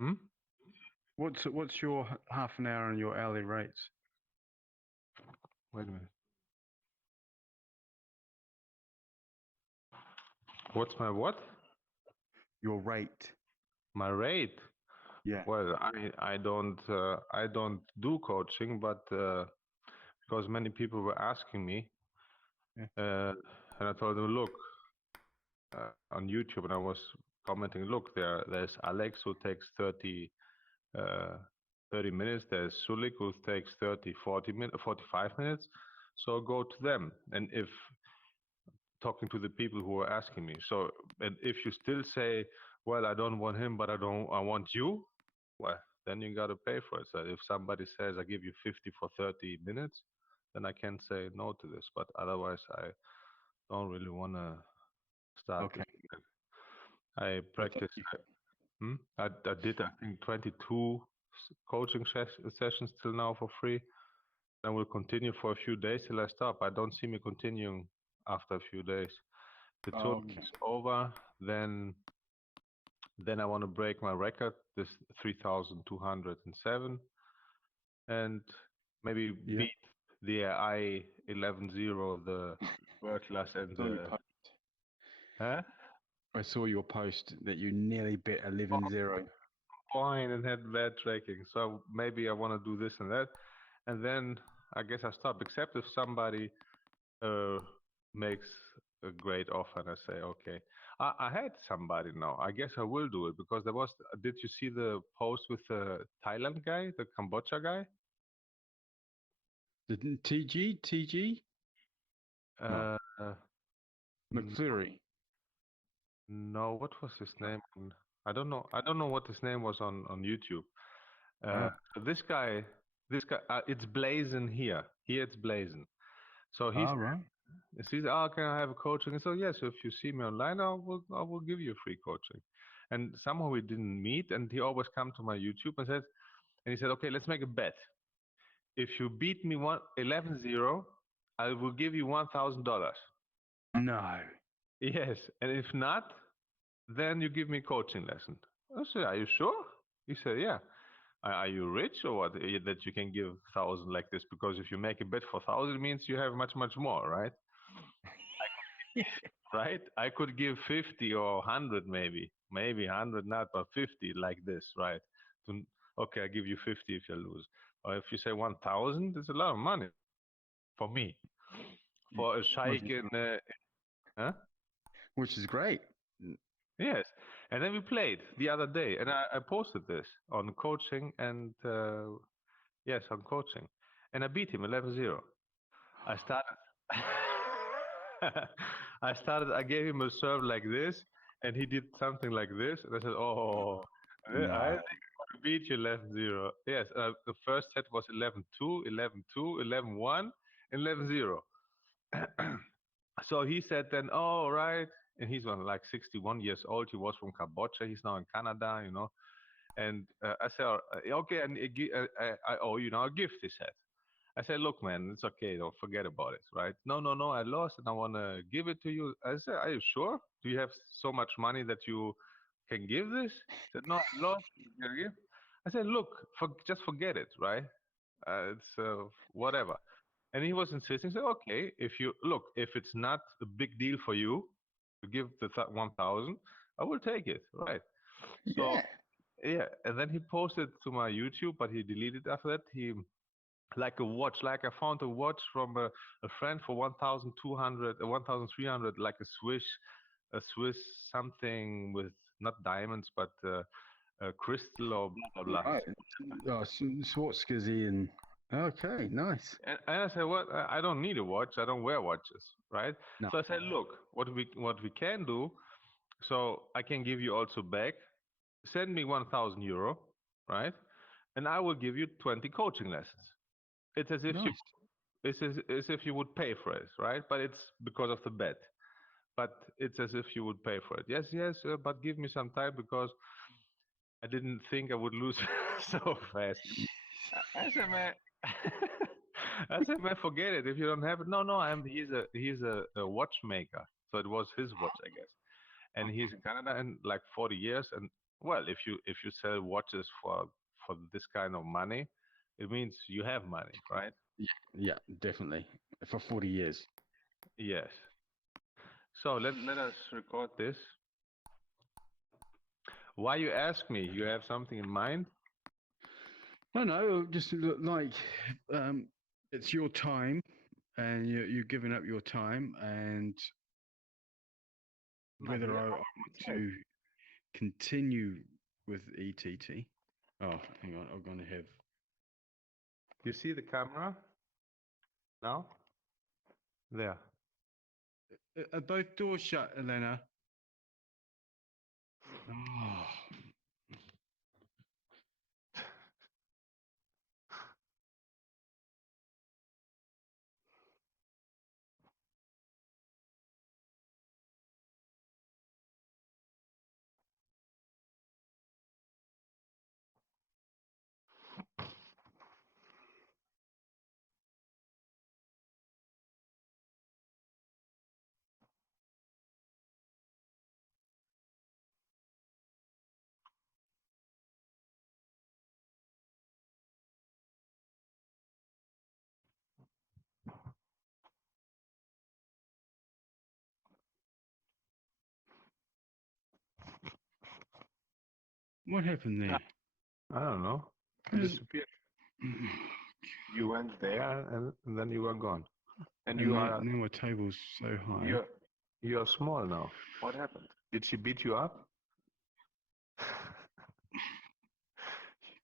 Hmm? What's your half an hour and your hourly rates? Wait a minute. What's my what? Your rate? My rate? Yeah. Well, I don't do coaching, but because many people were asking me, Yeah. and I told them, look, on YouTube, and I was commenting, look, there's Alex who takes uh, 30 minutes. There's Sulik who takes 30, 40 minutes, 45 minutes. So go to them. And if talking to the people who are asking me, so and if you still say, well, I don't want him, but I want you, well, then you got to pay for it. So if somebody says I give you 50 for 30 minutes, then I can't say no to this. But otherwise, I don't really want to start Okay. this. I Well, thank practice. you. I did, I think, 22 coaching sessions till now for free. I will continue for a few days till I stop. I don't see me continuing after a few days. The tournament Okay. is over, then I want to break my record, this 3,207, and maybe Yeah. beat the I-11-0, the world class and Saw your the. post. Huh? I saw your post that you nearly bit 11-0. Fine and had bad tracking. So maybe I want to do this and that, and then I guess I stop. Except if somebody uh, makes a great offer and I say, okay, I had somebody now. I guess I will do it because there was. Did you see the post with the Thailand guy, the Cambodia guy? The TG? No. Uh, uh, n- McFlurry. no, what was his name? I don't know. I don't know what his name was on YouTube. Oh. So this guy, it's Blazing here. Here it's Blazing. So All right. he says, "Oh, can I have a coaching?" And so yes, if you see me online, I will give you free coaching. And somehow we didn't meet, and he always come to my YouTube and he said, "Okay, let's make a bet. If you beat me 11-0, I will give you $1,000." No. Yes, and if not, then you give me coaching lesson. I said, "Are you sure?" He said, "Yeah." Are you rich or what? That you can give 1,000 like this? Because if you make a bet for 1,000, it means you have much more, right? Right? I could give 50 or 100 maybe 100 not, but 50 like this, right? To, okay, I give you 50 if you lose. Or if you say 1,000, it's a lot of money for me. For a which sheikh is in, huh? which is great. Yes. And then we played the other day, and I posted this on coaching and yes, on coaching, and I beat him 11-0. I started. I gave him a serve like this, and he did something like this, and I said, "Oh, I No. think I beat you 11-0." Yes, the first set was 11-2, 11-2, 11-1, 11-0. So he said then, "Oh, right." And he's on like 61 years old. He was from Cambodia. He's now in Canada, you know. And I said, "Okay, and I owe you now a gift," he said. I said, "Look, man, it's okay. Don't forget about it, right?" "No, no, no. I lost, and I want to give it to you." I said, "Are you sure? Do you have so much money that you can give this?" He said, "No, I lost. You can give." I said, "Look, just forget it, right? It's whatever." And he was insisting. Said, "Okay, if it's not a big deal for you to give the 1,000, I will take it, right?" So Yeah. yeah, and then he posted to my YouTube, but he deleted after that. He like a watch, like I found a watch from a friend for 1,200, 1,300, like a Swiss something with not diamonds, but crystal or blah blah blah. Right. Oh, Schwartzkizzy and okay, nice. And I said, "What? I don't need a watch. I don't wear watches, right?" No. So I said, "Look, what we can do, so I can give you also back. Send me 1,000 euro, right? And I will give you 20 coaching lessons. It's as if you Nice. as if you would pay for it, right? But it's because of the bet. But it's as if you would pay for it. Yes, yes, but give me some time because I didn't think I would lose so fast. I said, man, I said, man, forget it. If you don't have it, no, no, he's a watchmaker. So it was his watch, I guess. And he's in Canada and like 40 years. And Well, if you sell watches for this kind of money, it means you have money, right? Yeah, definitely. For 40 years. Yes. So let us record this. Why you ask me? You have something in mind? No, just like it's your time, and you're giving up your time, and No, whether he I asked want me. to continue with ETT. Oh, hang on, I'm going to have. You see the camera now? There. Are both doors shut, Elena? Oh, what happened there? I don't know. You disappeared. You went there and then you were gone. And And now my table's so high. you're small now. What happened? Did she beat you up?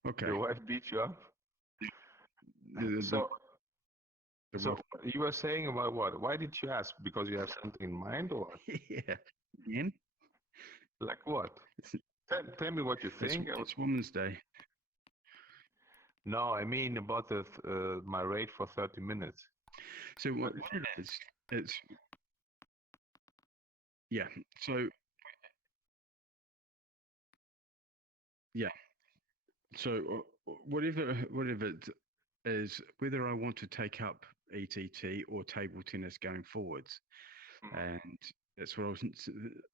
Okay. Your wife beat you up? The, So the so you were saying about what? Why did you ask? Because you have something in mind or yeah. Again? like what? Tell me what you think. It's Women's Day. No, I mean about the my rate for 30 minutes. So what it is, it's yeah. So yeah. So whatever it is, whether I want to take up ETT or table tennis going forwards, and that's what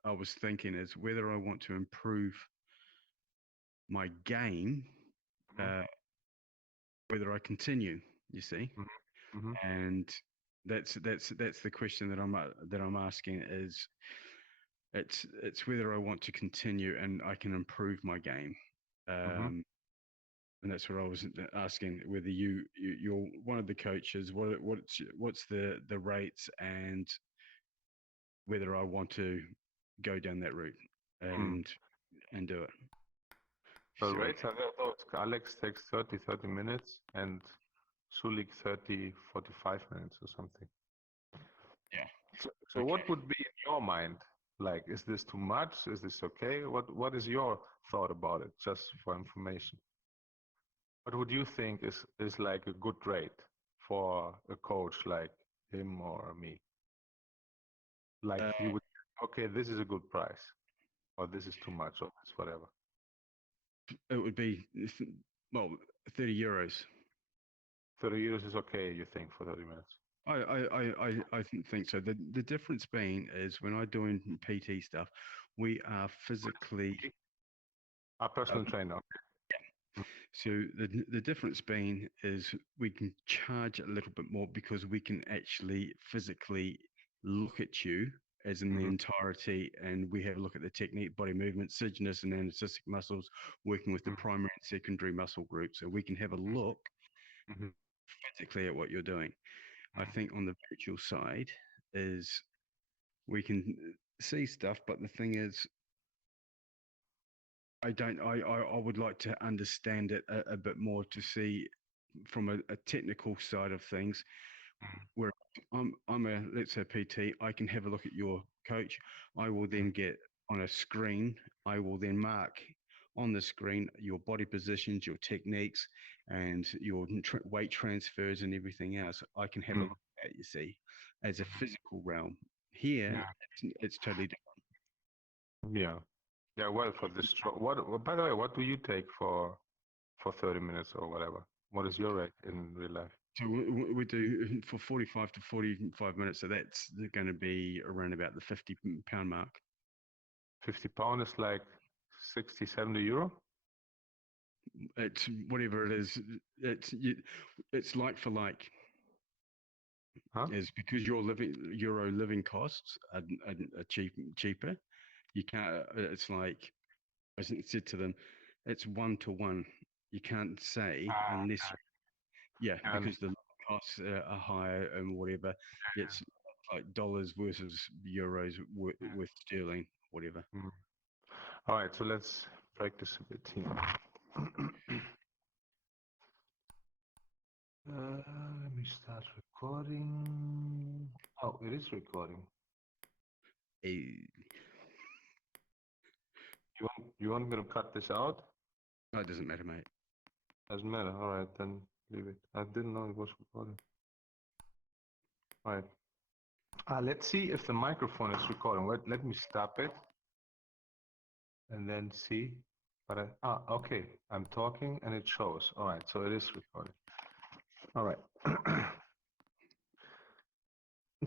I was thinking is whether I want to improve my game, whether I continue. You see, Mm-hmm. and that's the question that I'm asking is it's whether I want to continue and I can improve my game. Mm-hmm. And that's what I was asking whether you're one of the coaches. What's the rates and whether I want to go down that route and do it. So See what rates are those. Alex takes 30 minutes and Sulik 30, 45 minutes or something. Yeah. So Okay. what would be in your mind? Like, is this too much? Is this okay? What is your thought about it, just for information? What would you think is like a good rate for a coach like him or me? Like Uh, you would, okay, this is a good price, or this is too much, or this whatever. it would be well €30. 30 euros is okay, you think, for 30 minutes? I think so. The difference being is when I doing PT stuff, we are physically. A personal trainer. So the difference being is we can charge a little bit more because we can actually physically look at you as in the entirety, and we have a look at the technique, body movement, syngenous and anesthetic muscles, working with the primary and secondary muscle groups. So we can have a look Mm-hmm. physically at what you're doing. I think on the virtual side is we can see stuff, but the thing is, I don't. I would like to understand it a bit more to see from a technical side of things. Where I'm a let's say PT, I can have a look at your coach. I will then get on a screen. I will then mark on the screen your body positions, your techniques, and your weight transfers and everything else. I can have a look at, you see, as a physical realm. Here, it's totally different. Yeah. Yeah, well, for this, by the way, what do you take for 30 minutes or whatever? What is your rate in real life? So we do for 45 to 45 minutes. So that's going to be around about the £50 mark. £50 is like 60, 70 euro. It's whatever it is. It's like for like. Huh? Is because your euro living costs are cheaper. You can't. It's like I said to them, it's 1-to-1. You can't say unless because the costs are higher and whatever. It's like dollars versus euros with sterling, whatever. Mm. All right, so let's practice a bit here. Let me start recording. Oh, it is recording. Eh, You want me to cut this out? No, it doesn't matter, mate. Doesn't matter. All right, then leave it. I didn't know it was recording. All right. Let's see if the microphone is recording. Let me stop it and then see. But okay. I'm talking and it shows. All right, so it is recording. All right.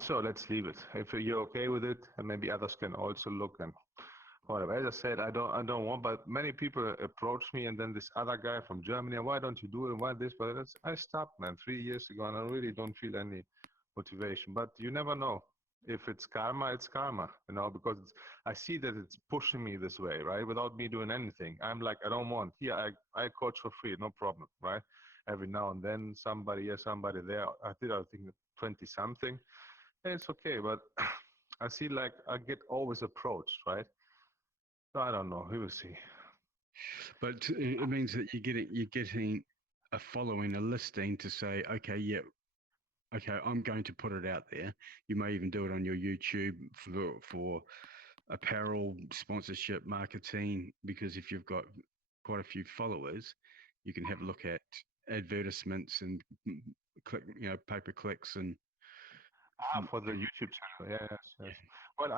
So let's leave it. If you're okay with it, and maybe others can also look and whatever. As I said, I don't want, but many people approach me, and then this other guy from Germany, why don't you do it? Why this? But I stopped, man, 3 years ago, and I really don't feel any motivation. But you never know. If it's karma, it's karma, because I see that it's pushing me this way, right? Without me doing anything. I'm like, I don't want. Here, I coach for free, no problem, right? Every now and then, somebody here, somebody there. I think, 20 something. It's okay, but I see like I get always approached, right? So I don't know. We will see. But it means that you're getting a following, a listing to say, okay, yeah, okay, I'm going to put it out there. You may even do it on your YouTube for apparel sponsorship marketing, because if you've got quite a few followers, you can have a look at advertisements and click, pay per clicks and For the YouTube channel, yes. Well,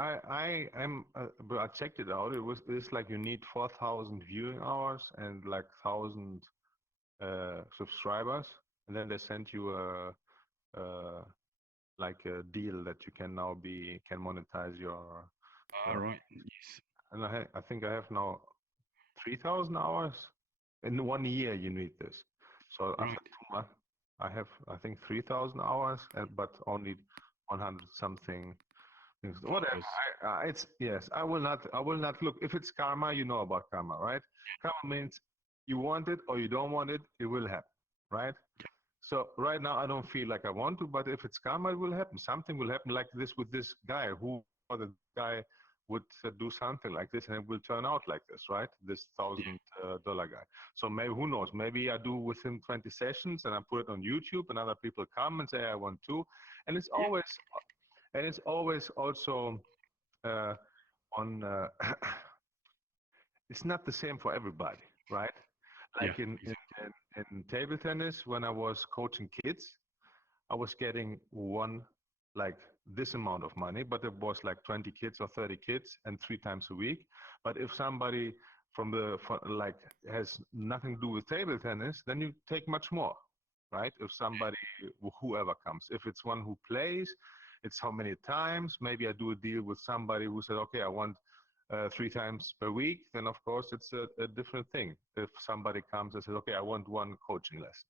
but I checked it out. It's like you need 4,000 viewing hours and like 1,000 subscribers, and then they send you like a deal that you can now can monetize your. all right, yes, And I think I have now 3,000 hours. In 1 year you need this. So right, after 2 months, I have I think 3,000 hours, but only 100 something things. Whatever. It's yes. I will not look. If it's karma, you know about karma, right? Karma means you want it or you don't want it. It will happen, right? So right now I don't feel like I want to, but if it's karma, it will happen. Something will happen like this with this guy who or the guy would do something like this and it will turn out like this, right? This $1,000 guy. So maybe, who knows, maybe I do within 20 sessions and I put it on YouTube and other people come and say I want to. And it's always also on it's not the same for everybody, right? Like in table tennis, when I was coaching kids, I was getting like this amount of money, but it was like 20 kids or 30 kids and 3 times a week. But if somebody like has nothing to do with table tennis, then you take much more, right? If somebody, whoever comes, if it's one who plays, it's how many times. Maybe I do a deal with somebody who said, okay, I want 3 times per week, then of course it's a different thing. If somebody comes and says, okay, I want one coaching lesson,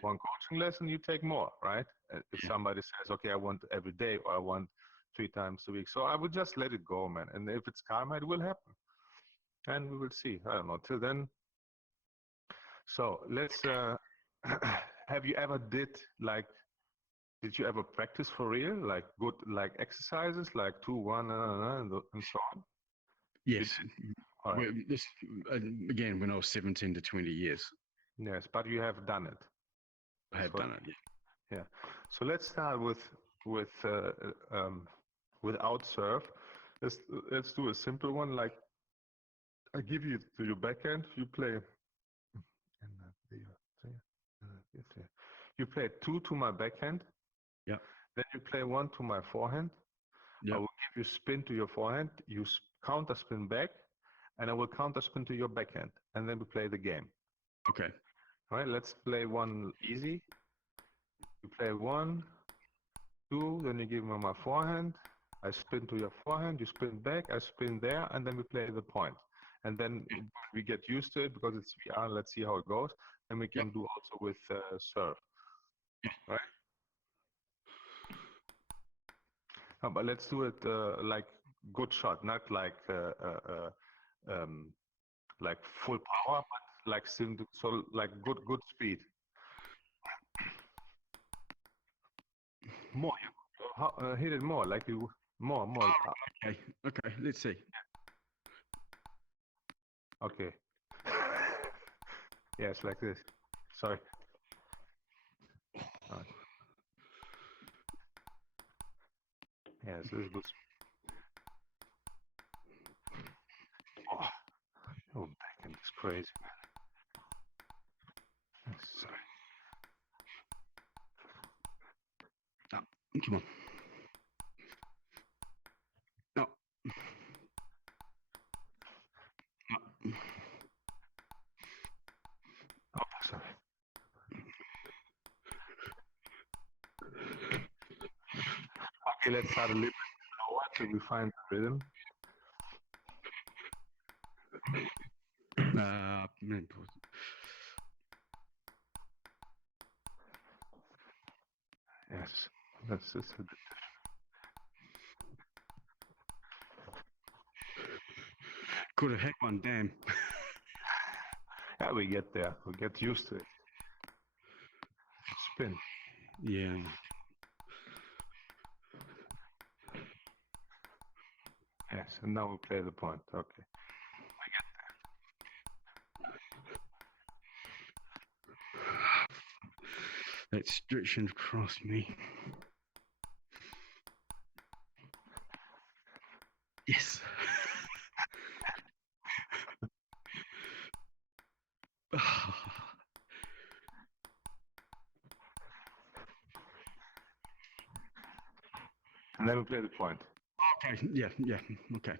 one coaching lesson, you take more, right? If somebody says, okay, I want every day or I want 3 times a week. So I would just let it go, man. And if it's karma, it will happen. And we will see. I don't know. Till then. So let's, have you ever did you ever practice for real? Like good, like exercises, like 2, 1, and so on? yes. All right. This again when I was 17 to 20 years. Yes, but you have done it. I have done it. Yeah. So let's start without serve. Let's do a simple one. Like I give you to your backhand. You play. You play 2 to my backhand. Yeah. Then you play 1 to my forehand. Yep. I will give you spin to your forehand. You counter spin back, and I will counter spin to your backhand, and then we play the game. Okay. All right. Let's play one easy. You play 1, 2. Then you give me my forehand. I spin to your forehand. You spin back. I spin there, and then we play the point. and then we get used to it because it's VR. Let's see how it goes. And we can do also with serve, right? But let's do it like good shot, not like full power, but like so like good speed. More, hit it more, like you more. Okay, let's see. Okay. Yes, like this. Sorry. Right. Yes, this is good. Oh, backhand is crazy, man. Yes, sorry. Oh, come on. No. Oh, sorry. Okay, let's start a little bit slower till we find the rhythm. Yes, that's just a bit. Could have had one, damn. Yeah, we get there. We get used to it. Spin. Yeah. Yes, and now we play the point. Okay. That stretching across me. Yes. And then we play the point. Okay, yeah, okay.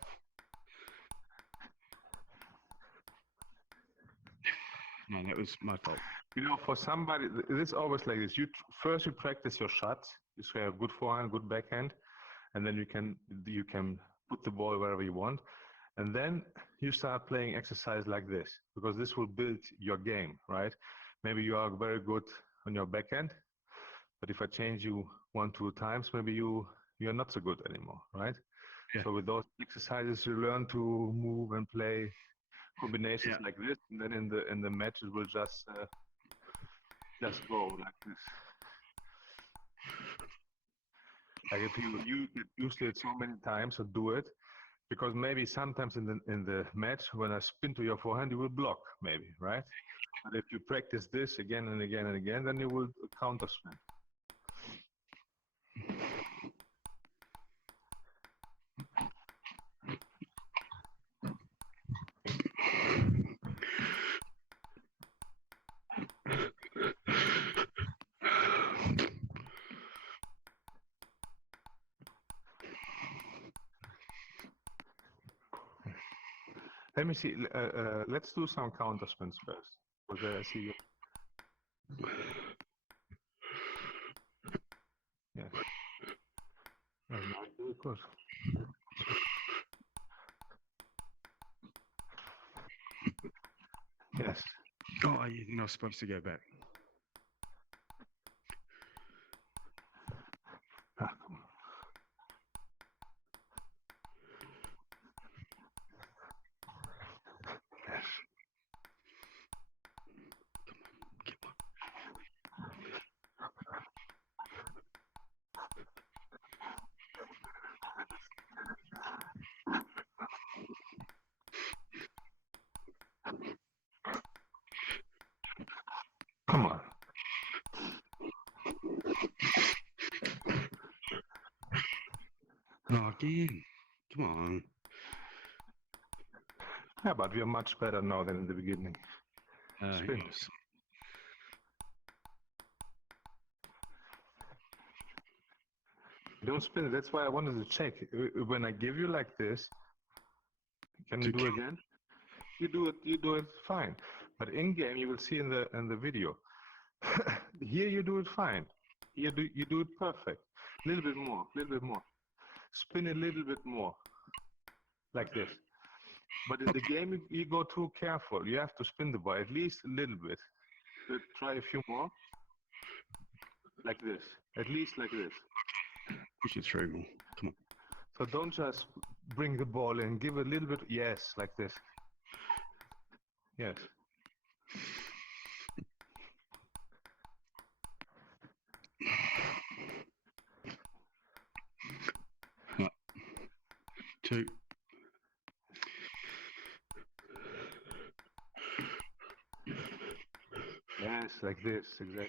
No, that was my fault. You know, for somebody, it's always like this. First you practice your shots. You have good forehand, good backhand, and then you can put the ball wherever you want. And then you start playing exercise like this, because this will build your game, right? Maybe you are very good on your backhand, but if I change you 1-2 times, maybe you're not so good anymore, right? Yeah. So with those exercises, you learn to move and play combinations like this, and then in the match it will just go like this. Like if you get used to it so many times, or do it, because maybe sometimes in the match when I spin to your forehand, you will block, maybe, right? But if you practice this again and again and again, then you will counter spin. Let me see. Let's do some counter spins first. Because I see you. Yes. Yes, now you do it good. Yes. Oh, you're not supposed to go back. Ah, come on. Yes. Come on. Oh, again. Come on. Yeah, but we are much better now than in the beginning. Spin. Yes. Don't spin it. That's why I wanted to check. When I give you like this, can you do it again? You do it fine. But in game, you will see in the video. Here you do it fine. Here you do it perfect. A little bit more. Spin a little bit more. Like this. But in the game, you go too careful. You have to spin the ball at least a little bit. Try a few more. Like this. At least like this. Push it through more. Come on. So don't just bring the ball in. Give a little bit. Yes, like this. Yes. Two. Yes, like this, exactly.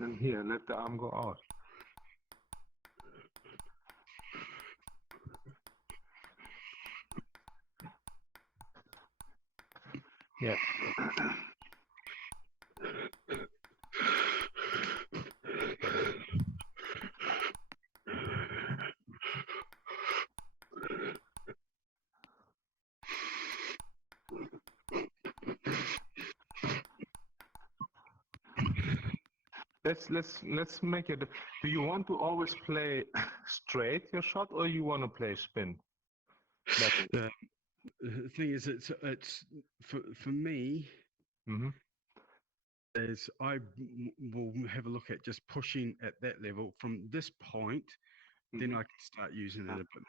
And here, let the arm go out. Yes. Let's make it. Do you want to always play straight your shot, or you want to play spin? The thing is, it's for me. Mm-hmm. Is will have a look at just pushing at that level from this point. Then I can start using it a bit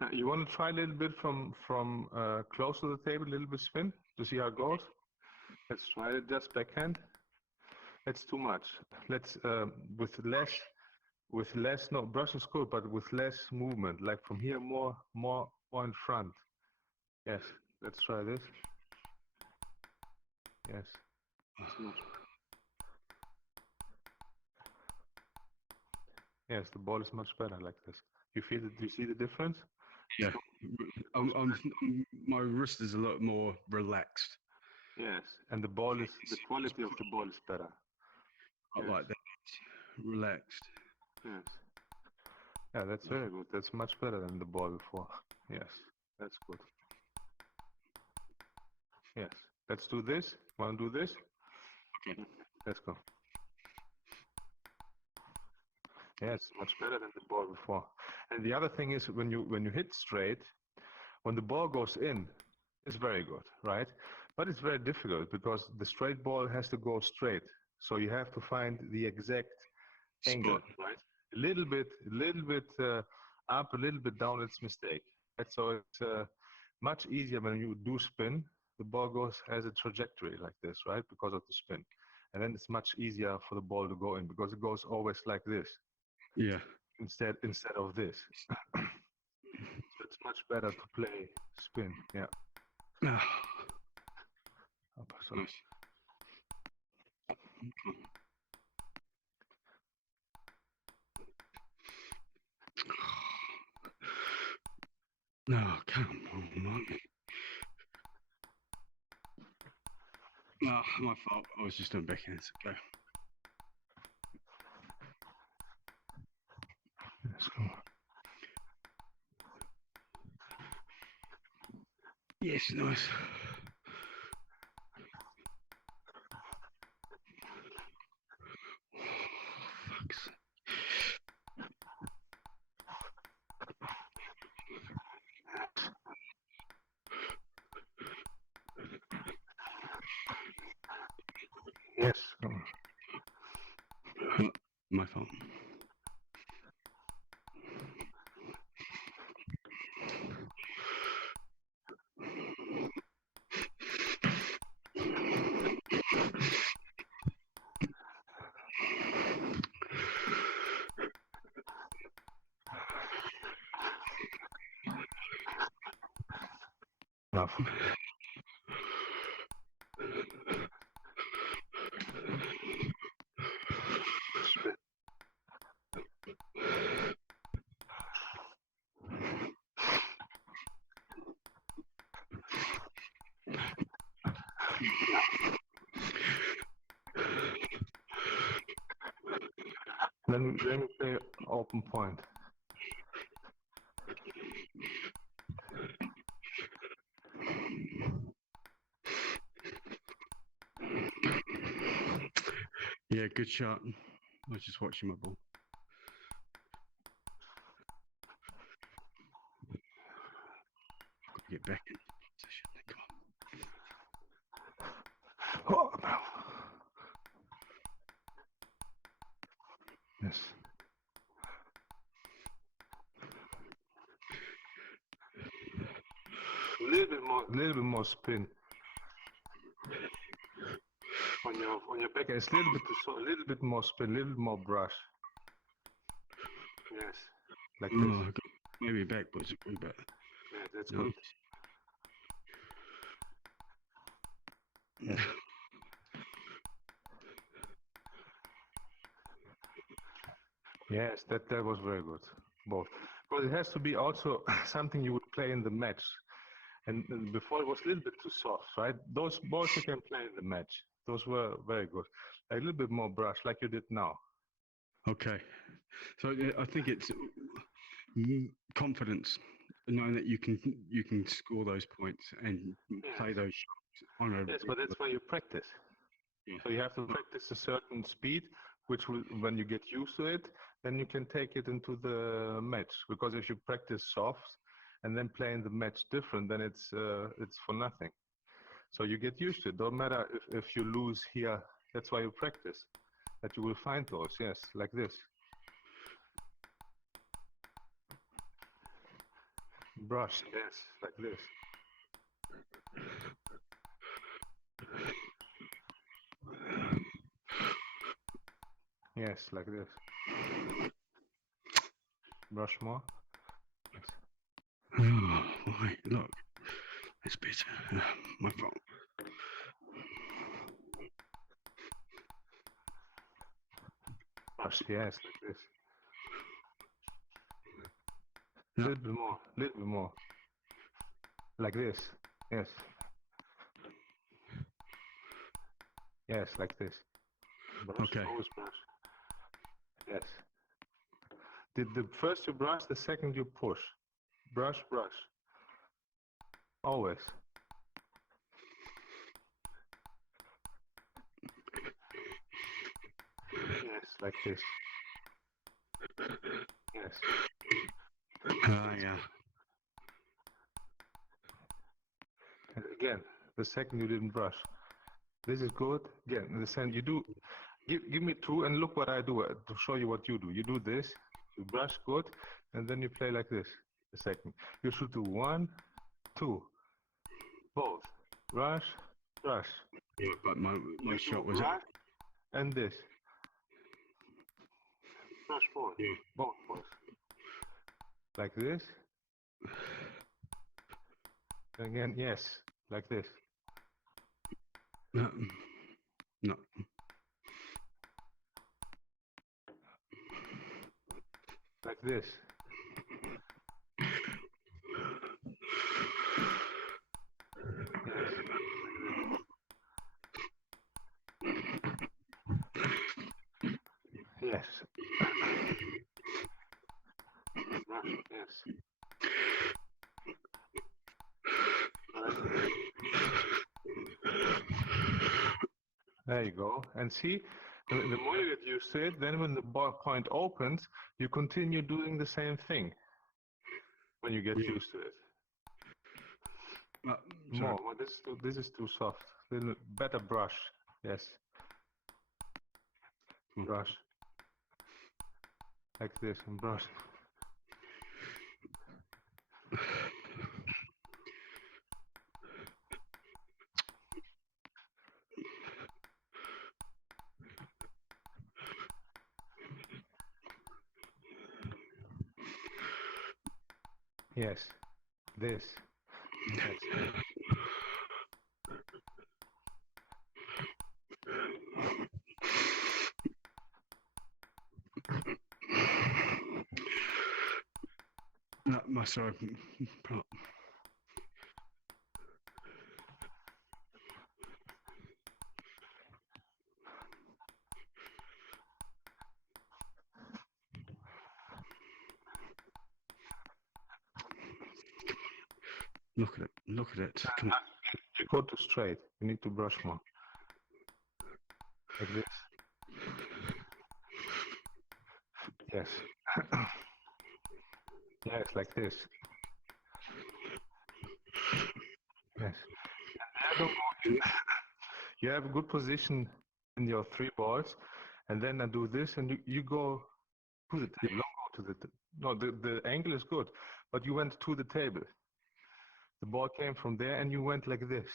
more. You want to try a little bit from close to the table, a little bit spin to see how it goes. Let's try it just backhand. It's too much. Let's with less. No, brush is good, but with less movement. Like from here, more in front. Yes. Let's try this. Yes. Yes, the ball is much better like this. You feel it? Do you see the difference? Yeah. My wrist is a lot more relaxed. Yes, and the quality of the ball is better. Not like that. Relaxed. Yes. Yeah, that's very good. That's much better than the ball before. Yes, that's good. Yes. Let's do this. Want to do this? Okay. Let's go. Yes, much better than the ball before. And the other thing is when you hit straight, when the ball goes in, it's very good, right? But it's very difficult because the straight ball has to go straight. So you have to find the exact angle, right? A little bit up, a little bit down, it's mistake. So it's much easier when you do spin. The ball has a trajectory like this, right? Because of the spin. And then it's much easier for the ball to go in because it goes always like this. Yeah. Instead of this. So it's much better to play spin. Yeah. Oh, sorry. Nice. No, come on, mate. No, my fault. I was just doing backhands. Go. Let's go. Yes, nice. Fuck's. Yes. My fault. Enough. Then we play open point. Yeah, good shot. I was just watching my ball. Got to get back in position. Come on. Oh, no. Yes. A little bit more spin on your back. It's a little bit a little bit more spin, a little bit more brush. Yes, like this. Maybe backwards would be better. Yeah, that's good. Yes. Yes, that was very good. Both. But it has to be also something you would play in the match. And before it was a little bit too soft, right? Those balls you can play in the match. Those were very good. A little bit more brush, like you did now. Okay. So I think it's confidence, knowing that you can score those points and play those shots on a. Yes, but that's why you practice. Yeah. So you have to practice a certain speed, which will, when you get used to it, then you can take it into the match. Because if you practice soft and then play in the match different, then it's for nothing. So you get used to it. Don't matter if you lose here. That's why you practice. That you will find those. Yes, like this. Brush. Yes, like this. Yes, like this. Brush more. Yes. Oh, boy, look, it's better. My fault. Brush. Yes, like this. No. A little bit more. A little bit more. Like this. Yes. Yes, like this. Brush. Okay. Always brush. Yes. The first you brush, the second you push. Brush, brush. Always. Yes, like this. Yes. Yeah. And again, the second you didn't brush. This is good. Again, the second you do, give me two and look what I do to show you what you do. You do this, you brush good, and then you play like this. The second. You should do 1, 2. Both. Brush, brush. Yeah, but my shot was brush and this. Brush forward. Yeah. Both boys. Like this. Again, yes, like this. No. Like this. Yes. Yes. There you go. And see, the more you get used to it, then when the ball point opens, you continue doing the same thing. When you get used to it. More. Well, this is too soft. Little better brush. Yes. Brush. Like this and brush. Yes. This. Yes. No, sorry. Look at it. Look at it. You go too straight. You need to brush more. Like this. Yes. Yes, like this. Yes. And don't go. You have a good position in your 3 balls, and then I do this, and you go to the table. Don't go to the no. The angle is good, but you went to the table. The ball came from there, and you went like this.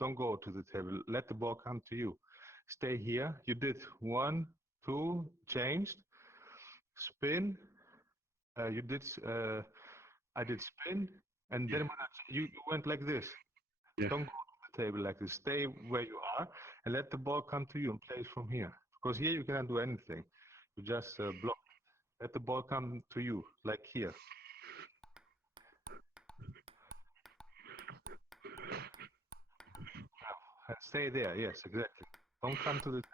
Don't go to the table. Let the ball come to you. Stay here. You did 1, 2, changed, spin. You did. I did spin, and then you went like this. Yeah. Don't go to the table like this. Stay where you are and let the ball come to you and play it from here. Because here you cannot do anything. You just block. Let the ball come to you, like here. And stay there. Yes, exactly. Don't come to the table.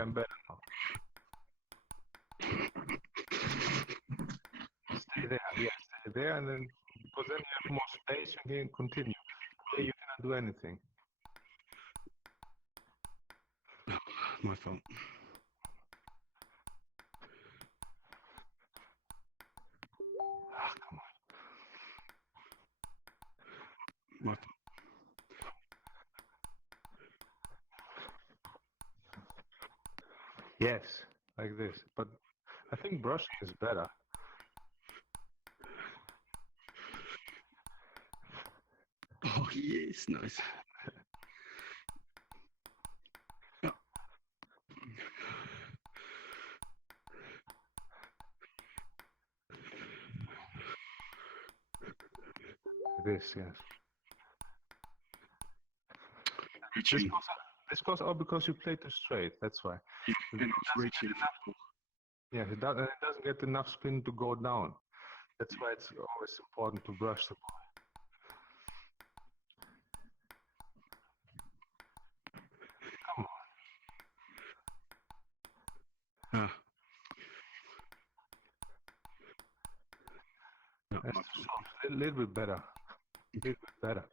I'm better now. Stay there. Yeah, stay there, and then because then you have more space, you can continue. Here you cannot do anything. My fault. Ah, come on. My fault. Yes, like this. But I think brushing is better. Oh yes, nice. This, yes. Reaching. This goes up because you play too straight. That's why. And I was reaching. Yes, it doesn't get enough spin to go down. That's why it's always important to brush the ball. Come on. Ah. No, That's too soft. A little bit better. A little bit better.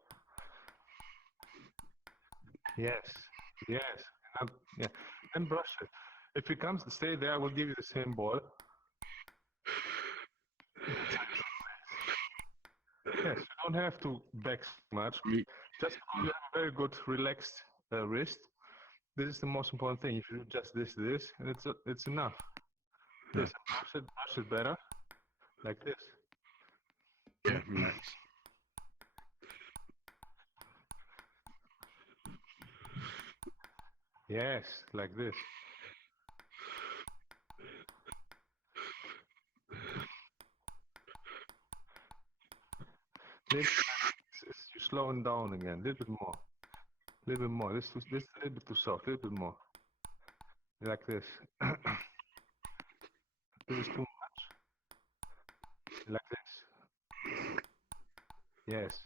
Yes. Yes. Yeah. Then brush it. If it comes to stay there, I will give you the same ball. Yes, you don't have to back much. Just because you have a very good relaxed wrist. This is the most important thing. If you do just this, and it's enough. This, brush it better, like this. Yeah, relax. Yes, like this. You're slowing down again. A little bit more. A little bit more. This is a little bit too soft. A little bit more. Like this. This is too much. Like this. Yes.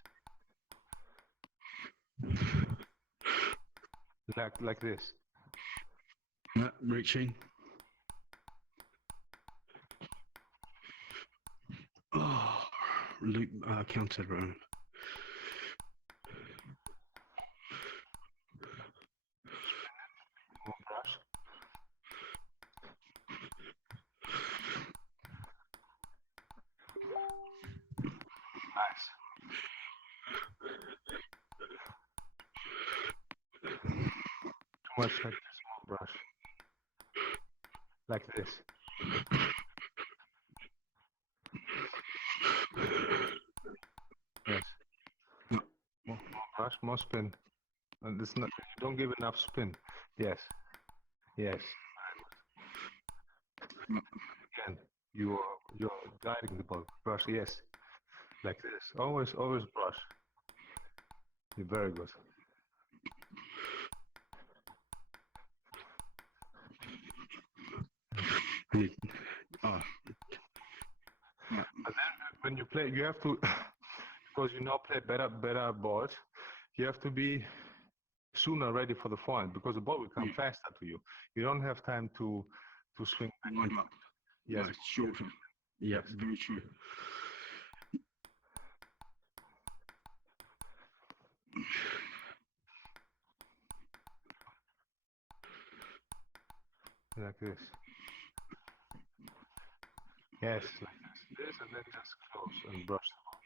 Like this. Reaching. Oh, loop counter run. More brush. Nice. Too much like this. More brush. Like this. Yes. More brush, more spin. And it's not. You don't give enough spin. Yes. Yes. Again, you're guiding the ball. Brush. Yes. Like this. Always brush. You're very good. Oh. But then when you play, you have to, because you now play better balls, you have to be sooner ready for the forehand because the ball will come faster to you. You don't have time to to swing back. Wind up. Yes. Like shorter. Yeah, Yes. very true. Like this. Yes, like this, and then just close and brush the ball.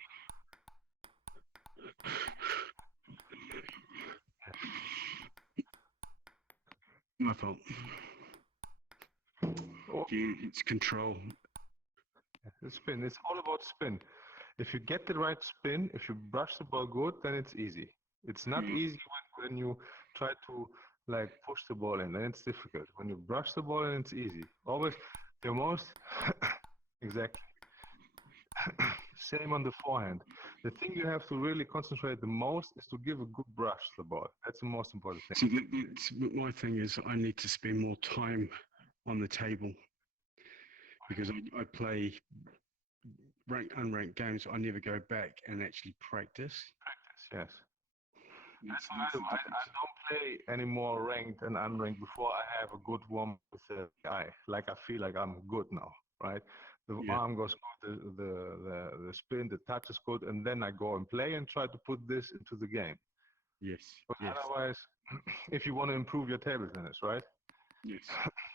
My fault. Again, it's control. The spin. It's all about spin. If you get the right spin, if you brush the ball good, then it's easy. It's not easy when you try to like push the ball in, then it's difficult. When you brush the ball in, it's easy. Always the most exactly. Same on the forehand. The thing you have to really concentrate the most is to give a good brush to the ball. That's the most important thing. See, my thing is I need to spend more time on the table because I play ranked, unranked games. I never go back and actually practice. Yes. That's what I do. I don't play any more ranked and unranked before I have a good warm with the eye. Like I feel like I'm good now, right? The arm goes good, the spin, the touch is good, and then I go and play and try to put this into the game. Yes. But yes. otherwise, if you want to improve your table tennis, right? Yes.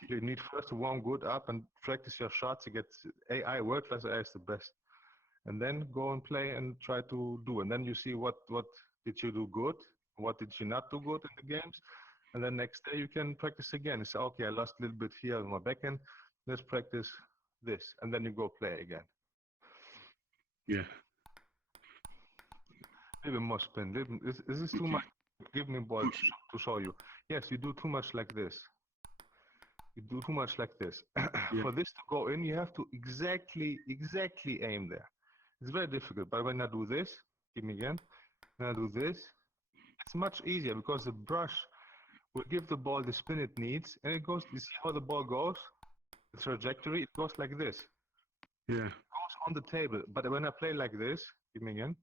You need first to warm good up and practice your shots to get AI, world-class AI is the best. And then go and play and try to do. And then you see what did you do good, what did you not do good in the games. And then next day you can practice again. You say, okay, I lost a little bit here on my backhand. Let's practice this. And then you go play again. Yeah. A little more spin. Is this too much? Give me a ball to show you. Yes, you do too much like this. You do too much like this. For this to go in, you have to exactly aim there. It's very difficult, but when I do this, give me again, when I do this, it's much easier because the brush will give the ball the spin it needs, and it goes, you see how the ball goes? The trajectory, it goes like this. Yeah. It goes on the table, but when I play like this, give me again,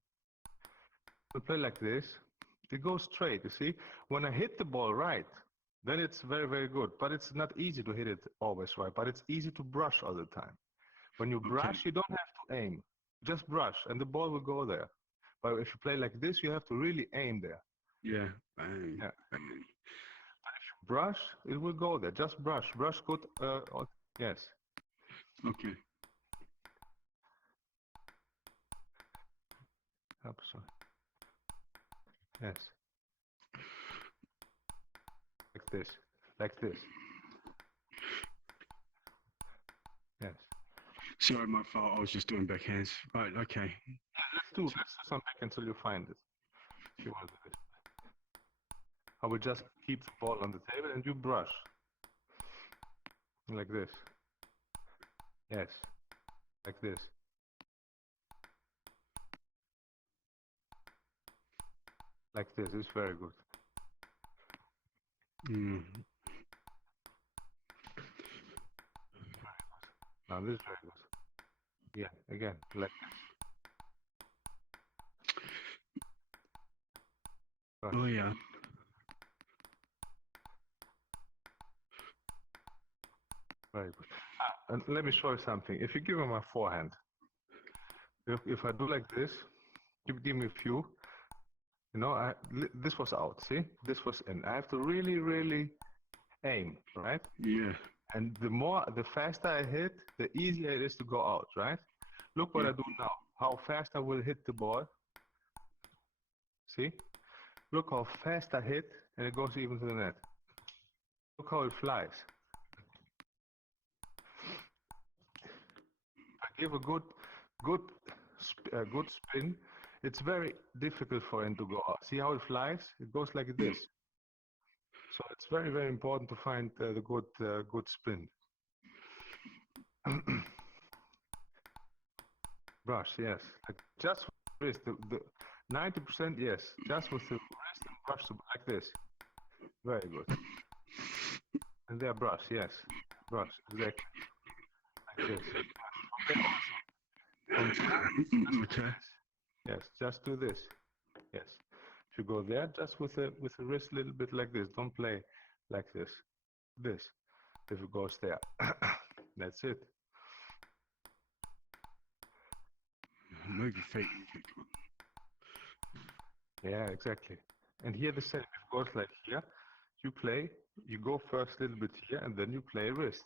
when I play like this, it goes straight, you see? When I hit the ball right, then it's very, very good, but it's not easy to hit it always right, but it's easy to brush all the time. When you brush, you don't have to aim. Just brush, and the ball will go there. But if you play like this, you have to really aim there. Yeah. Bang. Yeah. Bang. But if you brush, it will go there. Just brush. Brush good. Yes. Okay. Absolutely. Yes. Like this. Like this. Yes. Sorry, my fault. I was just doing backhands. Right, okay. Let's do some back until you find it. If you want to do this. I will just keep the ball on the table and you brush. Like this. Yes. Like this. Like this. It's very good. Mm. Now this is very good. Yeah, again, like this. Brush. Oh, yeah. Very good. And let me show you something. If you give me my forehand, if I do like this, give me a few. You know, this was out. See, this was in. I have to really, really aim, right? Yeah. And the faster I hit, the easier it is to go out, right? Look what I do now. How fast I will hit the ball. See? Look how fast I hit, and it goes even to the net. Look how it flies. If I give a good spin, it's very difficult for him to go out. See how it flies? It goes like this. So it's very, very important to find the good spin. Brush, yes. Like just with the wrist, the 90%, yes. Just with the wrist and brush like this. Very good. And there, brush, yes. Brush, exactly. Like this. Okay. Yes, just do this. Yes. If you go there, just with the wrist a little bit like this. Don't play like this. This. if it goes there. That's it. Move your feet. Yeah, exactly. And here the same. If it goes like here, you play, you go first a little bit here, and then you play wrist.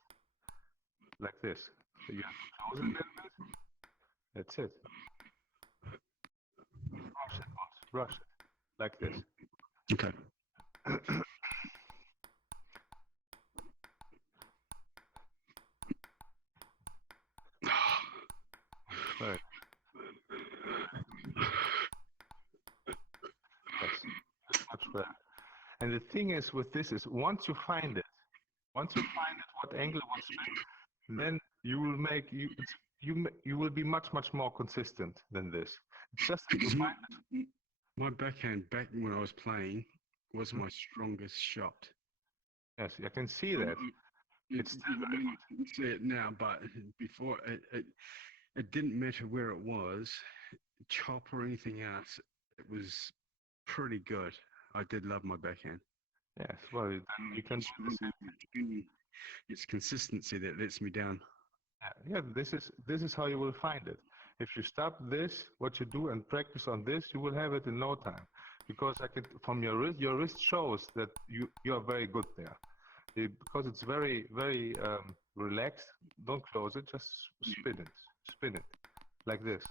Like this. So you have to close it a little bit. That's it. Brush it, boss. Brush it. Like this. Okay. Right. Yes. That's much better. And the thing is with this is once you find it, what angle, what spin, then you will make you will be much more consistent than this. It's just that you find it. My backhand back when I was playing was my strongest shot. Yes, I can see that. It's still very good. You can see it now, but before it didn't matter where it was, chop or anything else. It was pretty good. I did love my backhand. Yes, well, then you can do the same thing. It's consistency that lets me down. Yeah, this is how you will find it. If you stop this, what you do, and practice on this, you will have it in no time. Because I can, from your wrist shows that you are very good there. Because it's very relaxed. Don't close it. Just spin it, like this,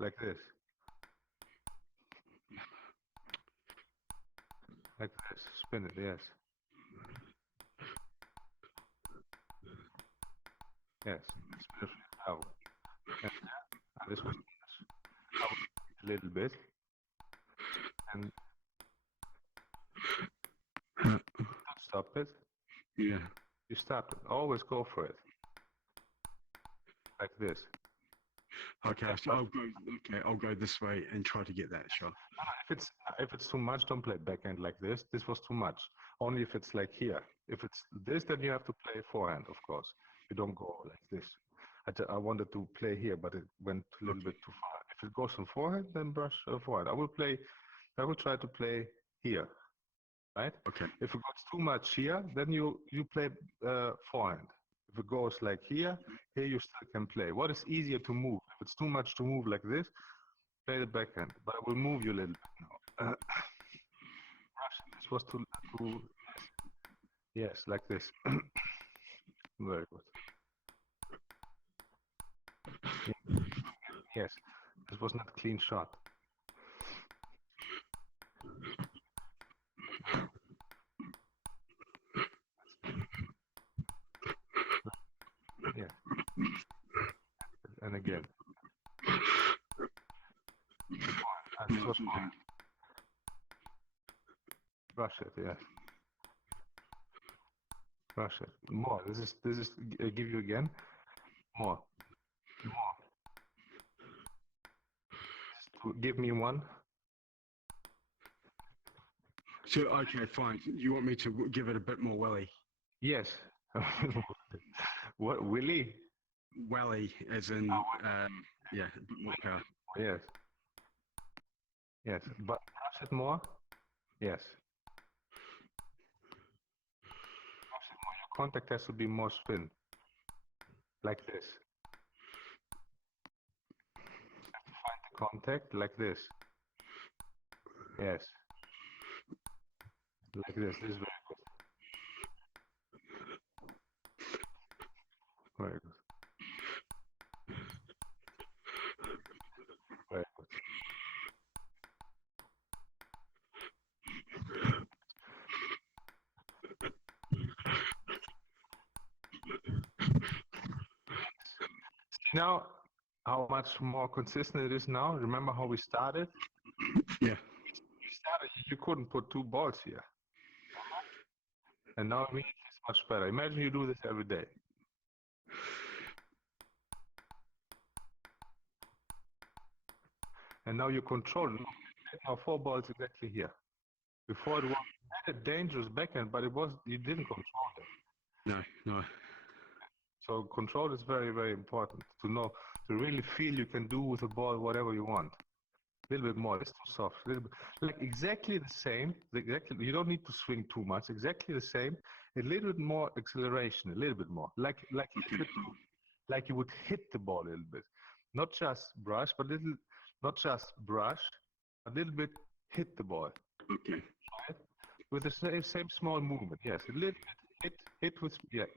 like this, like this. Spin it. Yes. Yes. Spin it out. And this was a little bit, and don't stop it. Yeah. You stop it. Always go for it. Like this. Okay, so I'll go this way and try to get that shot. If it's too much, don't play backhand like this. This was too much. Only if it's like here. If it's this, then you have to play forehand, of course. You don't go like this. I wanted to play here, but it went a little bit too far. If it goes on forehand, then brush forehand. I will try to play here, right? Okay. If it goes too much here, then you play forehand. If it goes like here you still can play. What is easier to move? If it's too much to move like this, play the backhand. But I will move you a little bit now. This was too yes, like this. Very good. Yes, this was not a clean shot. Yeah. And again. And this was fine. Brush it, yes. Brush it. More. This is give you again. More. Give me one. So, okay, fine. You want me to give it a bit more welly? Yes. What, Willy? Welly, as in, yeah, a bit more power. Yes. Yes, but brush it more. Yes. Brush it more. Your contact has to be more spin. Like this. You have to find the contact like this. Yes. Like this. This is very good. Very good. Very good. See now how much more consistent it is now? Remember how we started? Yeah. You couldn't put two balls here. And now it's much better. Imagine you do this every day. And now you control it. Now 4 balls exactly here. Before it was a dangerous backhand, but you didn't control it. No. So control is very important to know, to really feel you can do with the ball whatever you want. A little bit more. It's too soft. A little bit, like exactly the same. Exactly. You don't need to swing too much. Exactly the same. A little bit more acceleration. A little bit more. Like you would hit the ball a little bit. Not just brush, but little. Not just brush. A little bit hit the ball. Okay. Right? With the same small movement. Yes. A little bit hit with like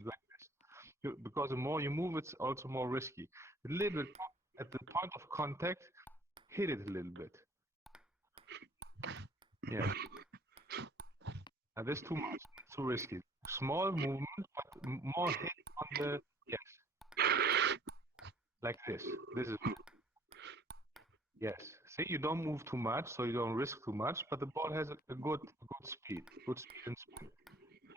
this. Because the more you move, it's also more risky. A little bit at the point of contact. Hit it a little bit. Yeah. Now this too much, too risky. Small movement, but more hit on the yes. Like this. This is yes. See, you don't move too much, so you don't risk too much, but the ball has a good speed, good speed and spin.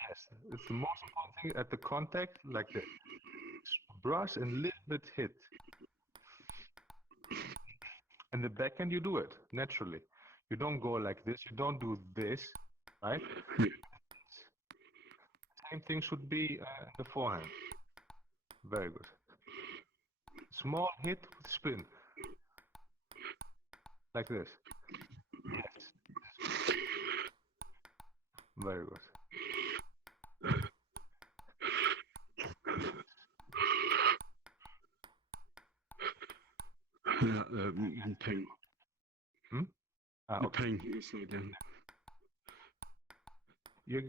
Yes, it's the most important thing at the contact, like this. Brush and little bit hit. And the backhand, you do it naturally. You don't go like this. You don't do this, right? Same thing should be the forehand. Very good. Small hit with spin. Like this. Yes. Very good. Ping. Okay. Ping. Slow down.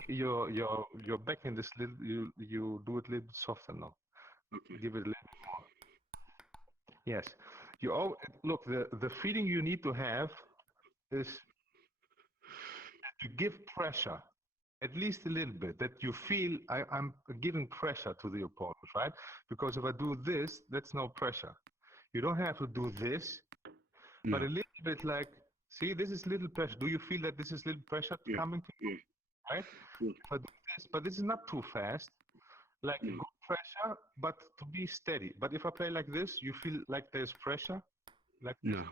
Your backhand is little. You do it a little bit softer now. Okay. Give it a little bit more. Yes. You all look. The feeling you need to have is to give pressure, at least a little bit. That you feel I'm giving pressure to the opponent, right? Because if I do this, that's no pressure. You don't have to do this, but a little bit like. See, this is little pressure. Do you feel that this is little pressure coming to you? Right? If I do this, but this is not too fast. Like good pressure, but to be steady. But if I play like this, you feel like there's pressure? Like no.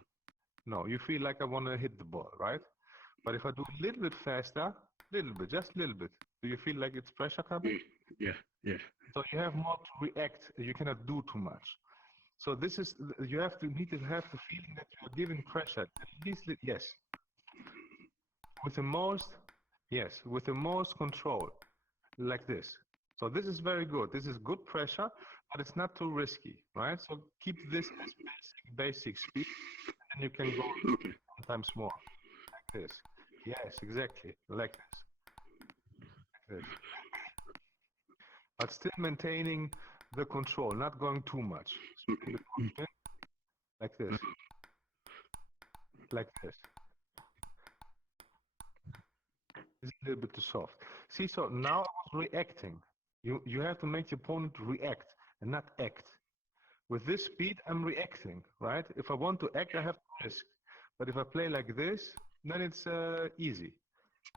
No, you feel like I want to hit the ball, right? But if I do a little bit faster, little bit, just a little bit, do you feel like it's pressure coming? Yeah. So you have more to react. You cannot do too much. So this is, you need to have the feeling that you are giving pressure. At least, yes. With the most control, like this. So this is very good. This is good pressure, but it's not too risky, right? So keep this as basic speed, and you can go sometimes more, like this. Yes, exactly, like this. But still maintaining the control, not going too much. Like this. Like this. It's a little bit too soft. See, so now I was reacting. You have to make the opponent react and not act. With this speed, I'm reacting, right? If I want to act, I have to risk. But if I play like this, then it's easy.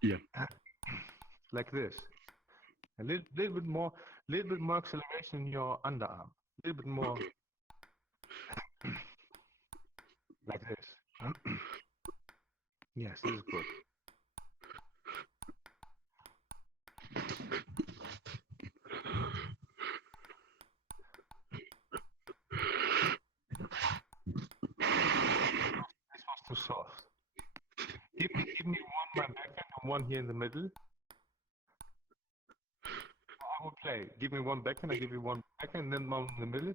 Yeah. Like this. A little bit more acceleration in your underarm. A little bit more. Like this. Yes, this is good. This was too soft. Give me one my backhand and one here in the middle. I will play. Give me one backhand, I give you one backhand, and then one in the middle.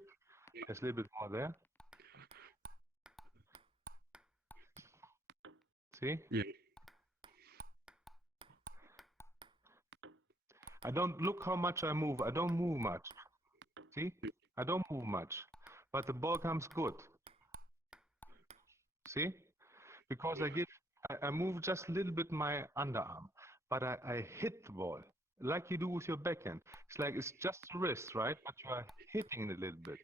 There's a little bit more there. See? Yeah. I don't look how much I move. I don't move much. See? I don't move much. But the ball comes good. See? Because I move just a little bit my underarm. But I hit the ball. Like you do with your backhand. It's like it's just a wrist, right? But you are hitting it a little bit.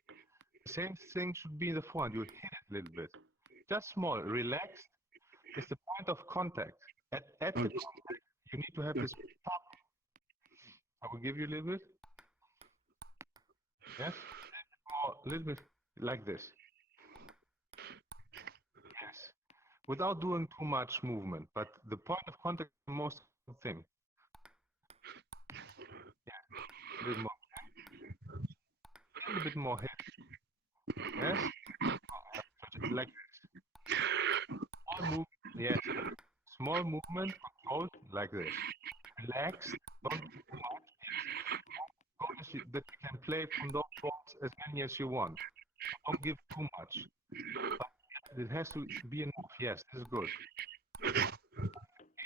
The same thing should be in the forehand. You hit it a little bit. Just small, relaxed. It's the point of contact. At the contact, you need to have this pop. I will give you a little bit. Yes? A little bit like this. Yes. Without doing too much movement. But the point of contact is the most important thing. Yeah. A little more. A little bit more hit. Yes? Like this. All movement, controlled like this. Relaxed, don't do too much. Goal is that you can play from those balls as many as you want. Don't give too much. But it has to be enough. Yes, this is good.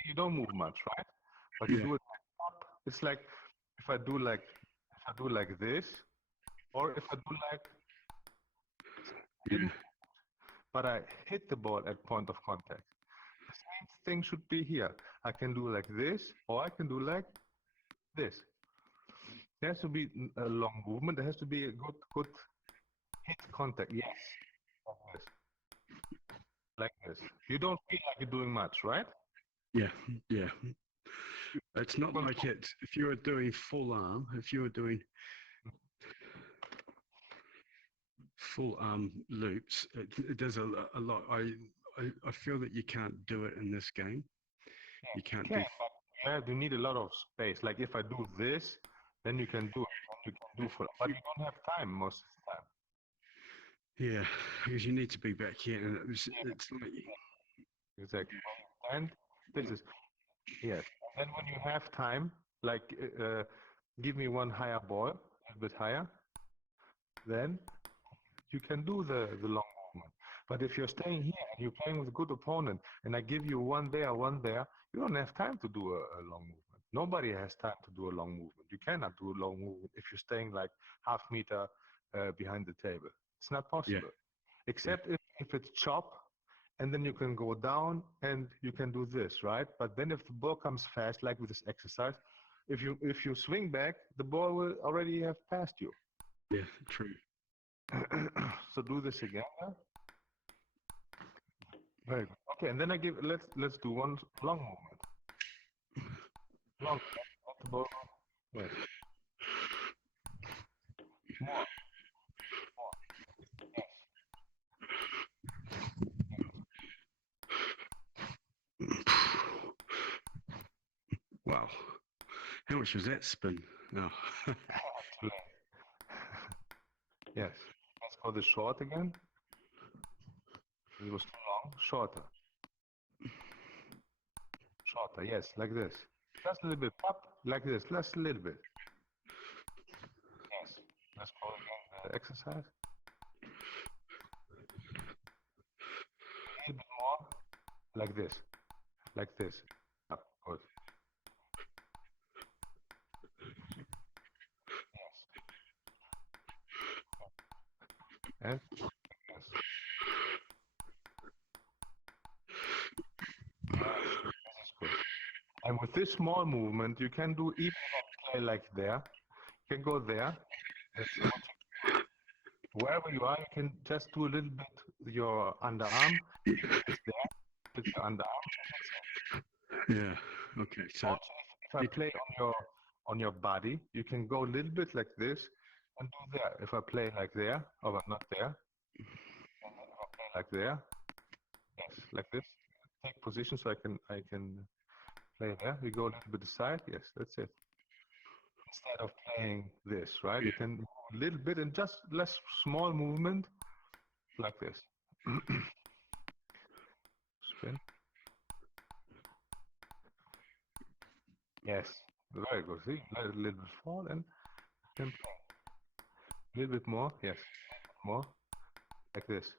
You don't move much, right? But you do it like up. It's like if I do like this, or if I do like didn't, but I hit the ball at point of contact. The same thing should be here. I can do like this, or I can do like this. There has to be a long movement. There has to be a good hit contact. Yes, like this. Like this. You don't feel like you're doing much, right? Yeah, yeah. It's not like it. If you were doing full arm, if you were doing full arm loops, it does a lot. I feel that you can't do it in this game. Yeah, you can't can, do. but you need a lot of space. Like if I do this, then you can do it. You can do full, but you don't have time most of the time. Yeah, because you need to be back here, and it's like Exactly. And this is yes. And then when you have time, like give me one higher ball, a little bit higher, then you can do the long movement. But if you're staying here and you're playing with a good opponent, and I give you one there, you don't have time to do a long movement. Nobody has time to do a long movement. You cannot do a long movement if you're staying like half meter behind the table. It's not possible. Except if it's chop, and then you can go down and you can do this, right? But then if the ball comes fast, like with this exercise, if you swing back, the ball will already have passed you. Yeah, true. So do this again. Very good. Okay, and then let's do one long movement. Long. Let the ball. Yes. More. Yes. Wow. How much was that spin? No. Yes. Let's go the short again. It was too long. Shorter. Shorter. Yes, like this. Just a little bit up, like this. Just a little bit. Yes. Let's go again the exercise. A little bit more. Like this. Like this. Up. Good. Yes. And yes. This is good. And with this small movement, you can do even play like there. You can go there. Wherever you are, you can just do a little bit your underarm. It's there. It's your underarm. Yeah. Okay. So also, if I play on your body, you can go a little bit like this and do there. If I play like there, or not there, and then if I play like there, yes, like this. Take position so I can play there. We go a little bit aside. Yes, that's it. Instead of playing this, right? You can move a little bit and just less small movement like this. Spin. Yes, very good. See, let it a little bit fall and then play. A little bit more. Yes, more like this.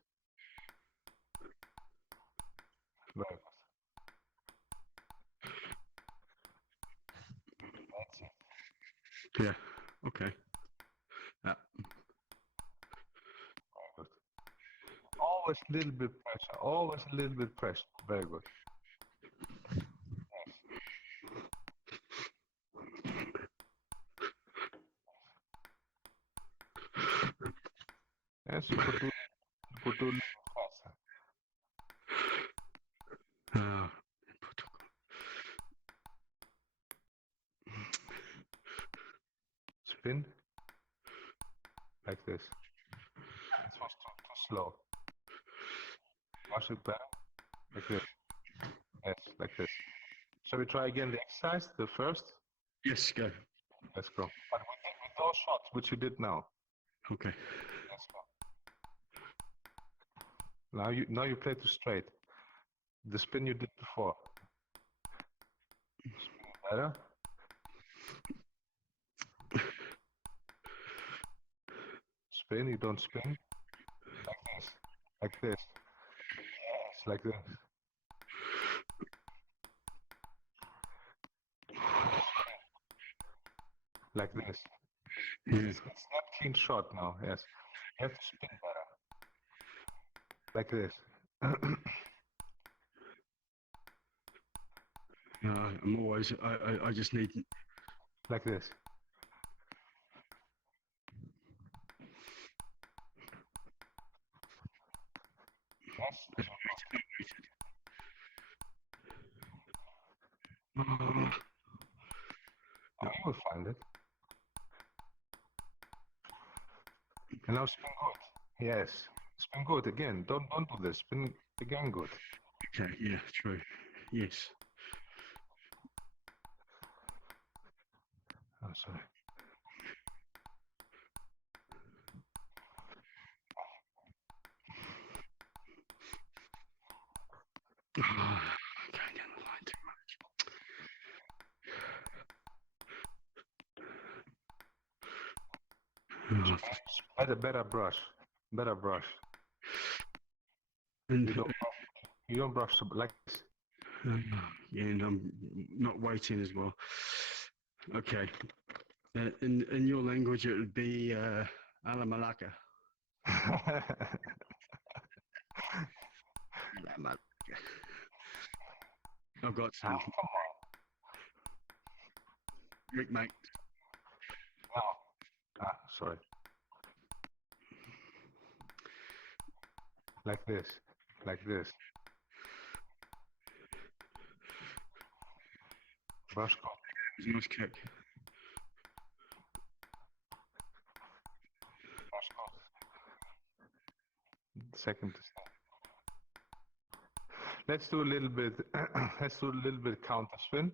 Very good. That's it. yeah. Okay. Very good. Always a little bit pressure. Always a little bit pressure. Very good. Yes, you could do a little faster. Spin like this. This was too slow. Wash it better. Like this. Yes, like this. Shall we try again the exercise, the first? Yes, go. Let's go. But with those shots, which you did now. Okay. Let's go. Now you play too straight. The spin you did before. Better. Spin, you don't spin. Like this. Like this. Yes, like this. Like this. Yeah. It's not clean shot now, yes. You have to spin better. Like this. I'm always. I just need. Like this. Yes. Oh, Oh, you will find it. And now spin good. Yes. Spin good again. Don't do this. Spin again good. okay. Yeah. True. Yes. I'm sorry. Oh, going down the line too much. Better brush. Better brush. And You don't brush like this. yeah, and I'm not waiting as well. Okay. In your language, it would be ala malaka. I've got some Come on. Greek mate. No. Sorry. Like this. Like this. Brush good. Nice kick. Brush good. Second. Let's do a little bit. Let's do a little bit counter spin,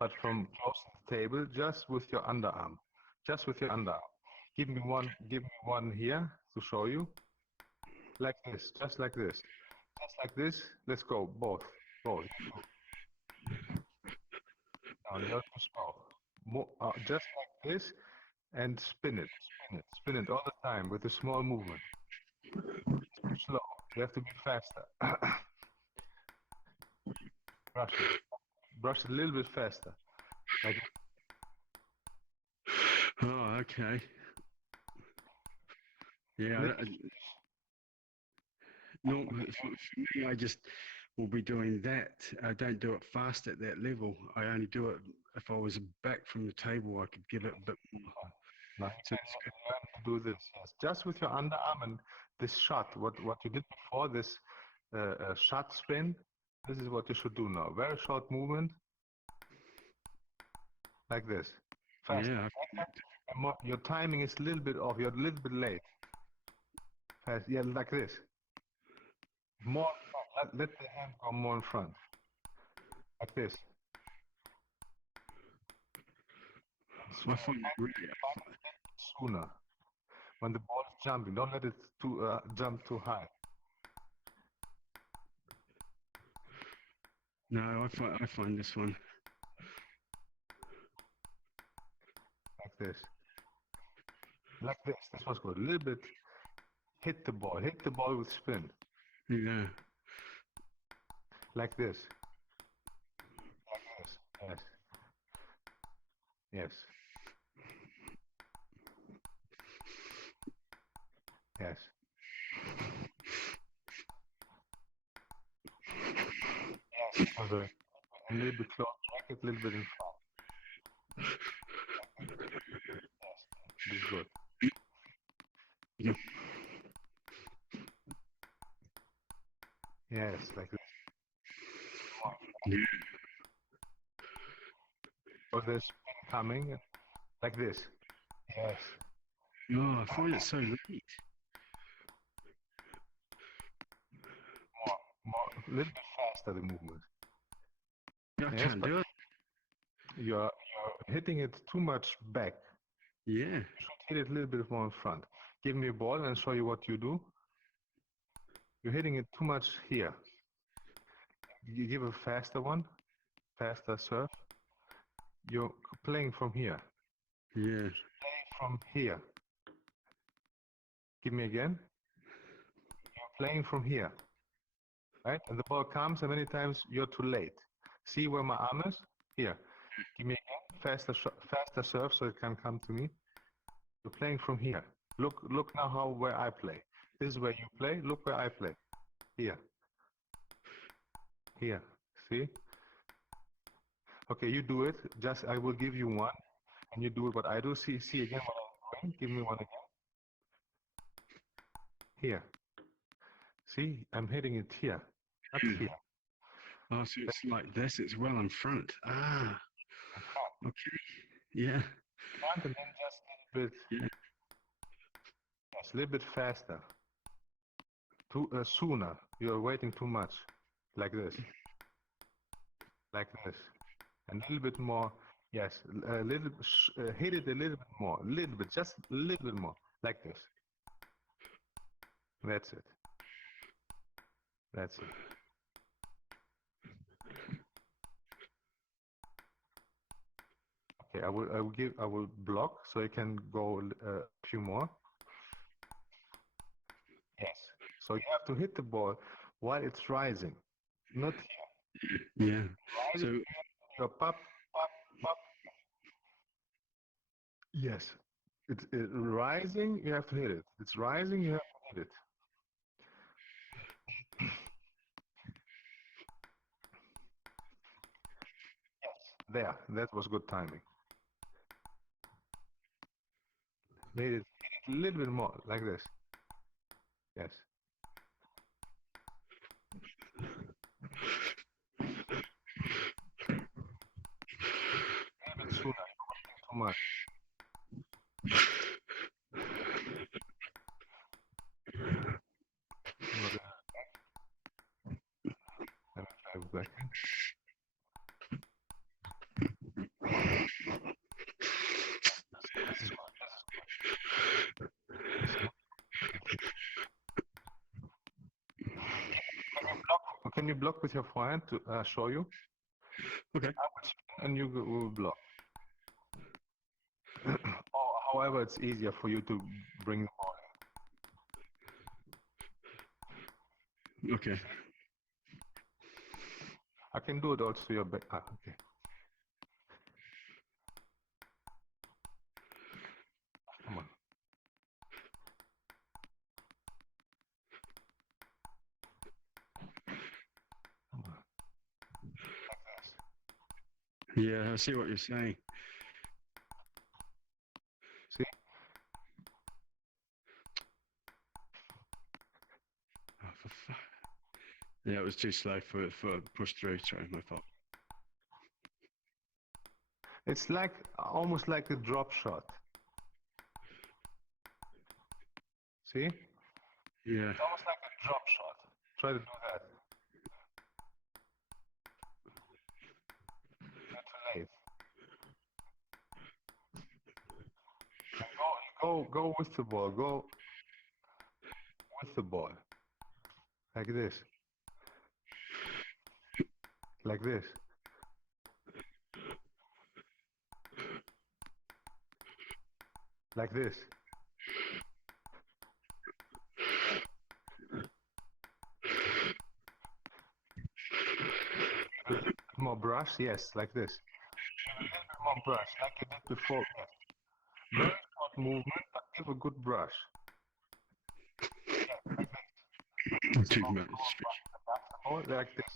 but from close to the table, just with your underarm. Just with your underarm. Give me one here to show you. Like this. Just like this. Just like this. Let's go. Both. Both. Now the other slow. Just like this, and spin it. Spin it. Spin it all the time with a small movement. It's too slow. You have to be faster. Brush it. Brush it a little bit faster. Like. Oh, okay. Yeah. No, for me, I just will be doing that. I don't do it fast at that level. I only do it if I was back from the table. I could give it a bit more. Now you can learn to do this. Yes, just with your underarm and this shot. What you did before, this shot spin. This is what you should do now. Very short movement, like this. Fast. Yeah. Your timing is a little bit off. You're a little bit late. Fast. Yeah, like this. More in front. Let the hand go more in front. Like this. I find it really Sooner. When the ball is jumping, don't let it jump too high. No, I find this one. Like this. Like this. This was good. A little bit. Hit the ball. Hit the ball with spin. Yeah. Like this. Like this. Yes. Yes. Yes. Yes. Okay. A little bit close. Racket, a little bit in front. Yes. This is good. Yeah. Yes, like this. Yeah. Or there's spin coming. Like this. Yes. Oh, I find it so late. More, a little bit faster the movement. I Yes, can't do it. You're hitting it too much back. Yeah. You should hit it a little bit more in front. Give me a ball and I'll show you what you do. You're hitting it too much here. You give a faster one, faster serve. You're playing from here. Yeah. Play from here. Give me again. You're playing from here. Right? And the ball comes, and many times you're too late. See where my arm is? Here. Give me again. Faster serve so it can come to me. You're playing from here. Look now where I play. This is where you play. Look where I play. Here. Here. See? Okay, you do it. Just I will give you one, and you do it what I do. See again what I'm doing. Give me one again. Here. See, I'm hitting it here, not here. Oh, so it's like this. It's well in front. Ah. Okay. Yeah. Front and then just a little bit. Yeah. Yes, a little bit faster. Sooner. You're waiting too much. Like this. Like this. And a little bit more. Yes, a little. Hit it a little bit more. A little bit, just a little bit more. Like this. That's it. That's it. Okay, I will block so you can go a few more. Yes. So you have to hit the ball while it's rising, not here. Yeah. Rising, So you're pop, pop, pop. Yes. It's rising, you have to hit it. It's rising, you have to hit it. Yes. There. That was good timing. Hit it a little bit more, like this. Yes. A little bit sooner. You're working too much. Let me try back. This is good. Can you block with your forehand to show you? okay. I will spin and you will block. Or however it's easier for you to bring the ball Okay. in. I can do it also your back. Okay. Come on. Come on. Yeah, I see what you're saying. See? Oh, for fuck. Yeah, it was too slow for push through. Sorry, my fault. It's like almost like a drop shot. See? Yeah. It's almost like a drop shot. Try to do that. You're too late. Go with the ball. Go with the ball. Like this. Like this. Like this. A little bit more brush, yes, like this. A little bit more brush, like you did before. Yes. Very short movement, but give a good brush. Yeah, like this. Too much. Or like this.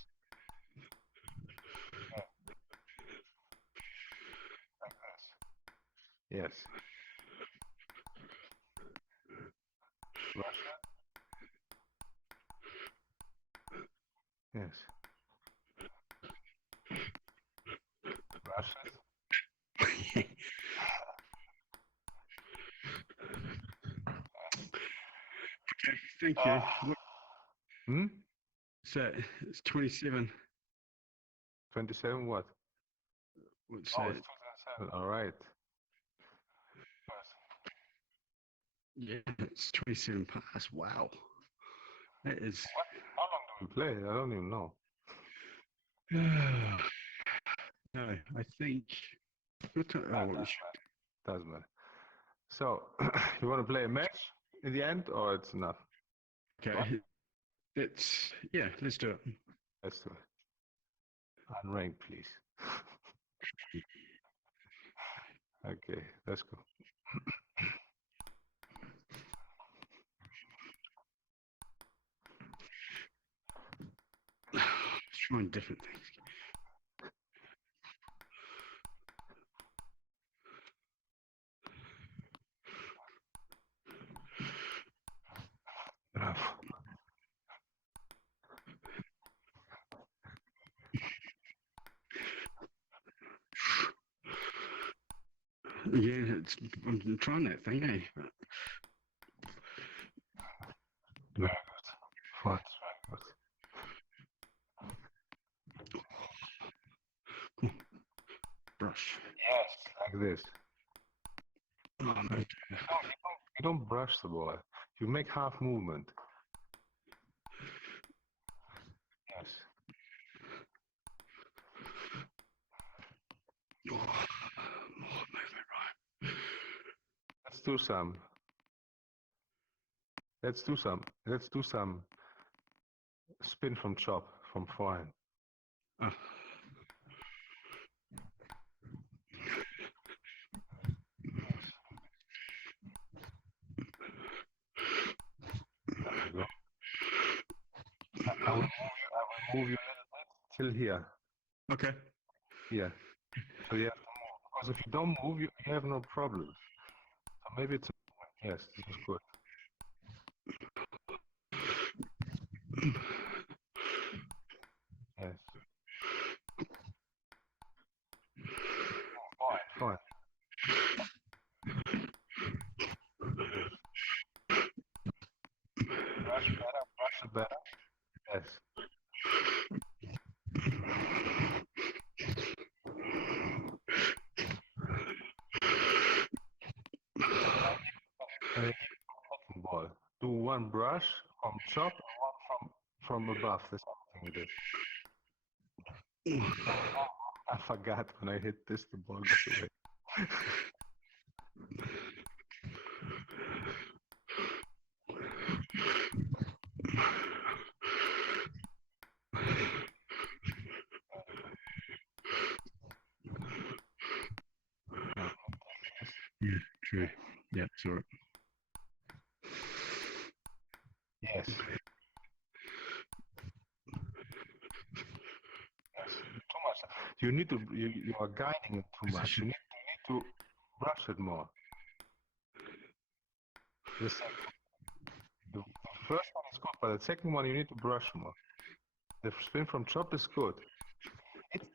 Yeah. Like this. Yes. Brush it. Yes. Brush it. Thank you. Hmm? So it's 27. 27 what? What's Oh, that? it's 27. All right. Yeah, it's 27 past. Wow. That is. What? How long do we play? I don't even know. No, I think Doesn't matter. So, you want to play a match in the end, or it's enough? Okay, let's do it. Let's do it. Unranked, please. Okay, let's go. Trying different things. Enough. Yeah, I'm trying that thing, eh? Very good. Very good. Cool. Brush. Yes, like this. Oh, no. You don't brush the ball. You make half movement. Yes. Oh, movement, right. Let's do some. Let's do some spin from chop, from forehand. Oh. There we go. I will move you a little bit till here. Okay. Here. So you have to move. Because if you don't move, you have no problems. So maybe it's a... Yes, this is good. Yes. Fine. Brush better. Yes. Ball. Do one brush from chop and one from above. The same thing we did. I forgot when I hit this, the ball goes away. Yeah, true. Yeah, sorry. Yes. Yes. Too much. You need to. You are guiding it too much. You need to brush it more. The first one is good, but the second one you need to brush more. The spin from chop is good.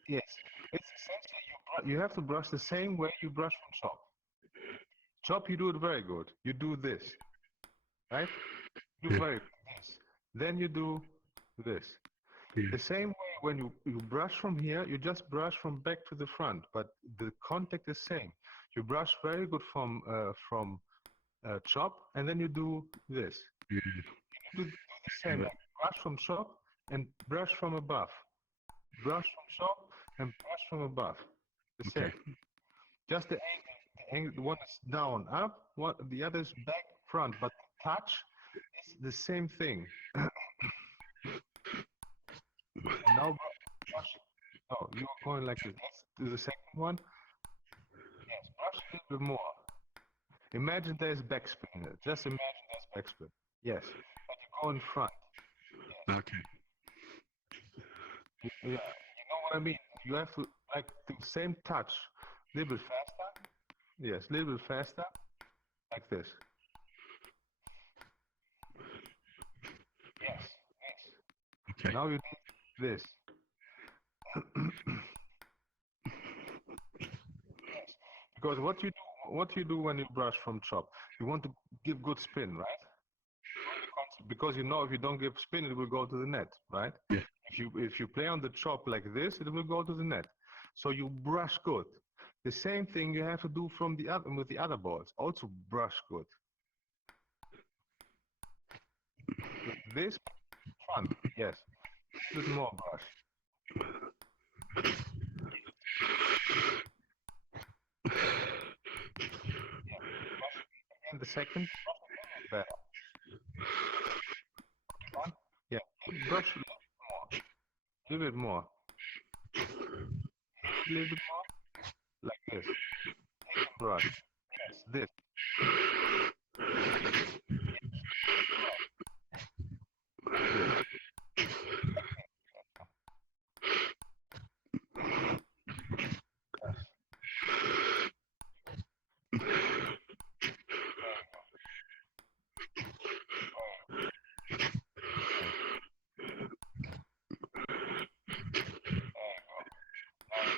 It's essentially you have to brush the same way you brush from chop. Chop, you do it very good. You do this, right? You do very good. This. Then you do this. Yeah. The same way when you brush from here, you just brush from back to the front, but the contact is same. You brush very good from chop, and then you do this. Yeah. You do the same. Like brush from chop and brush from above. Brush from chop and brush from above. The same. Just the angle. The one is down, up. The other is back, front. But the touch is the same thing. Now brush. No, you're going like this. Let's do the second one. Yes, brush a little bit more. Imagine there's backspin. Just imagine there's backspin. Yes, but you go in front. Yes. Okay. Yeah, you know what I mean. You have to like do the same touch, a little bit faster. Yes, a little bit faster, like this. Yes. Okay. Now you do this. Yes. Because what you do when you brush from chop, you want to give good spin, right? Because you know if you don't give spin, it will go to the net, right? Yeah. If you play on the chop like this, it will go to the net. So you brush good. The same thing you have to do from the other with the other balls. Also brush good. This front, yes. A little more brush. in the second better. Yeah, brush a little bit more. A little bit more. Like this. Brush. Yes, this. This.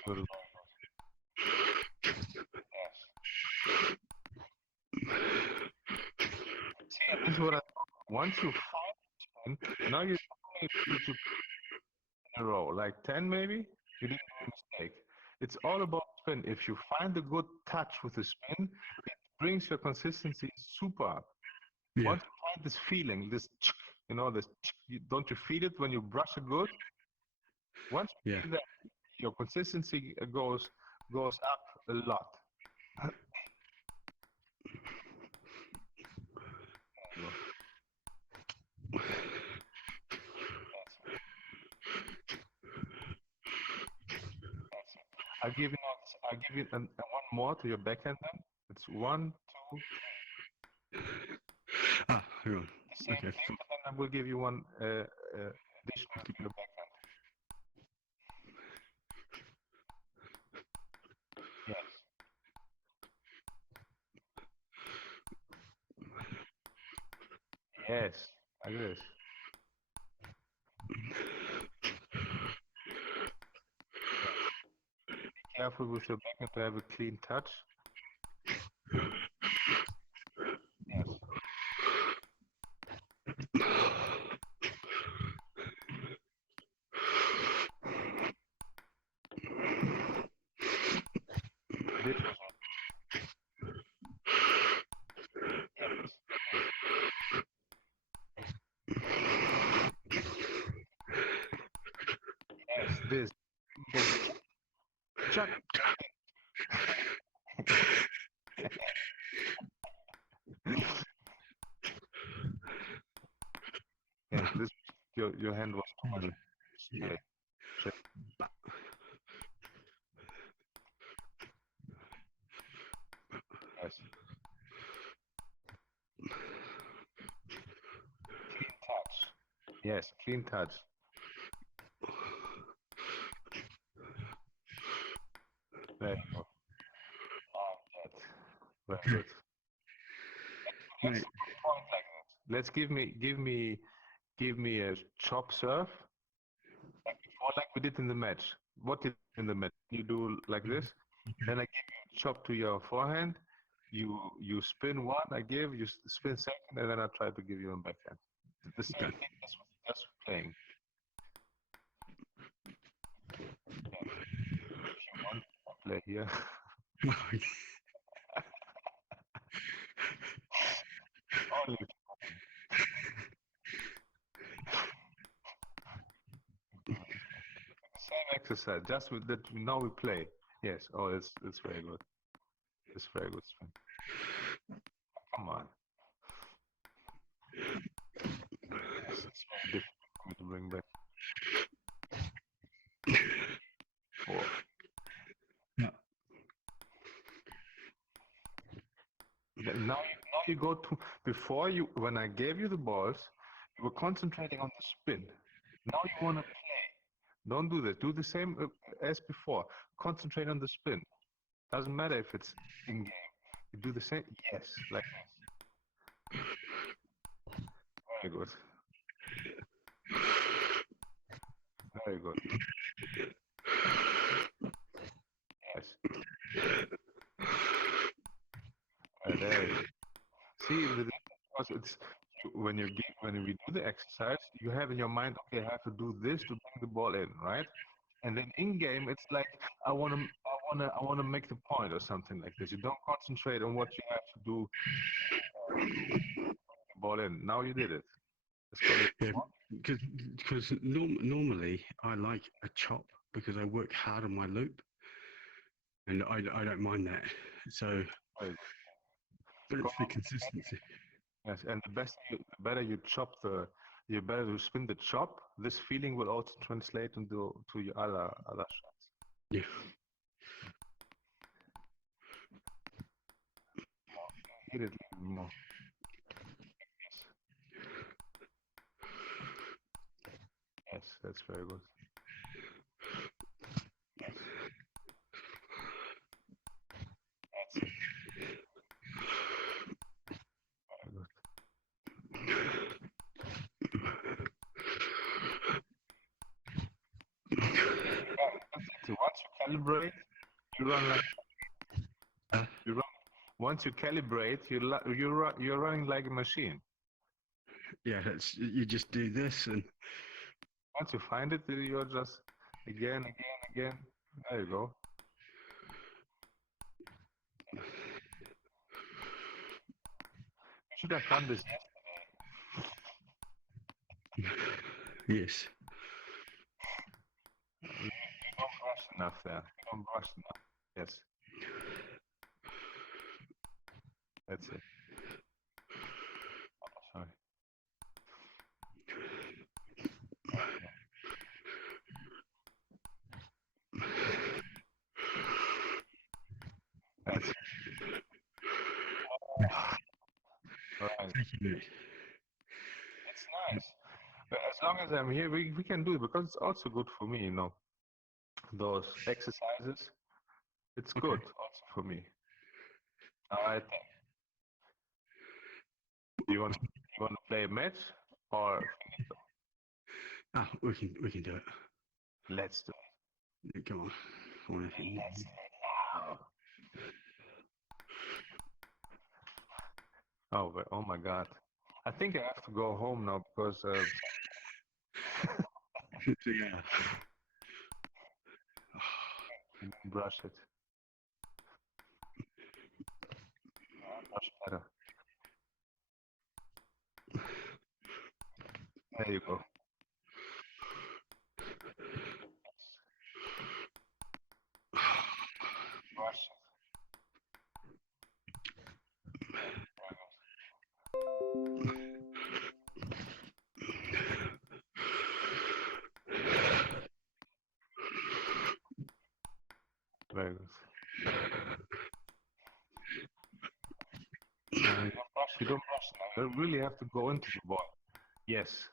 Good. See, this is what I once you find now you in a row, like 10 maybe, you didn't do a mistake. It's all about spin. If you find a good touch with the spin, it brings your consistency super up. Yeah. Once you find this feeling, this, this, don't you feel it when you brush it good? Once you feel that, your consistency goes up a lot. I'll give you one more to your backhand then. It's 1, 2. Ah, hang on. Same Okay. thing, but then I will give you one additional to your backhand. Yes. Yes, like this. Be careful with your backhand to have a clean touch. Yes. This was yes, this. Chuck. Yes, this your hand was too much straight. Yes. Clean touch. Yes, clean touch. Very good. Very good. Let's Mate. point like this. Let's give me a chop serve like before, like we did in the match. What did in the match? You do like this, then I give you a chop to your forehand. You spin one, I give you spin second, and then I try to give you a backhand. The same thing as just playing. Yeah. If you want to play here. Only same exercise, just with that now we play. Yes. Oh, it's very good. It's very good spin. Come on. Yes, it's very difficult for me to bring back. 4. Yeah. Now you go to before you when I gave you the balls, you were concentrating on the spin. Now you want to play. Don't do that. Do the same as before. Concentrate on the spin. Doesn't matter if it's in game. You do the same. Yes, like this. Very good. Very good. Yes. There you go. See, because it's when we do the exercise, you have in your mind, okay, I have to do this to bring the ball in, right? And then in game, it's like I wanna make the point or something like this. You don't concentrate on what you have to do to bring the ball in. Now you did it. Yeah, because normally I like a chop because I work hard on my loop, and I don't mind that. So But it's the consistency. Yes, and the better you better you spin the chop. This feeling will also translate into your other shots. Yeah. Hit it a little more. Yes. Yes, that's very good. Yes. That's it. Very good. So once you calibrate, you run like you run. Once you calibrate, you're running like a machine. Yeah, that's you just do this and Once you find it, you're just again. There you go. You should have done this yesterday. yes. You don't brush enough there. You don't brush enough. Yes. That's it. Oh, sorry. That's it. Right. Thank you, mate. It's nice. But as long as I'm here, we can do it because it's also good for me, you know. Those exercises, it's good also for me. All right. You want to play a match or Ah, we can do it. let's do it. Come on. Let's do it now. Oh my God. I think I have to go home now because yeah. brush it. Brush better. There you go. Brush it. Very good. You don't brush now. You really have to go into the ball. Yes.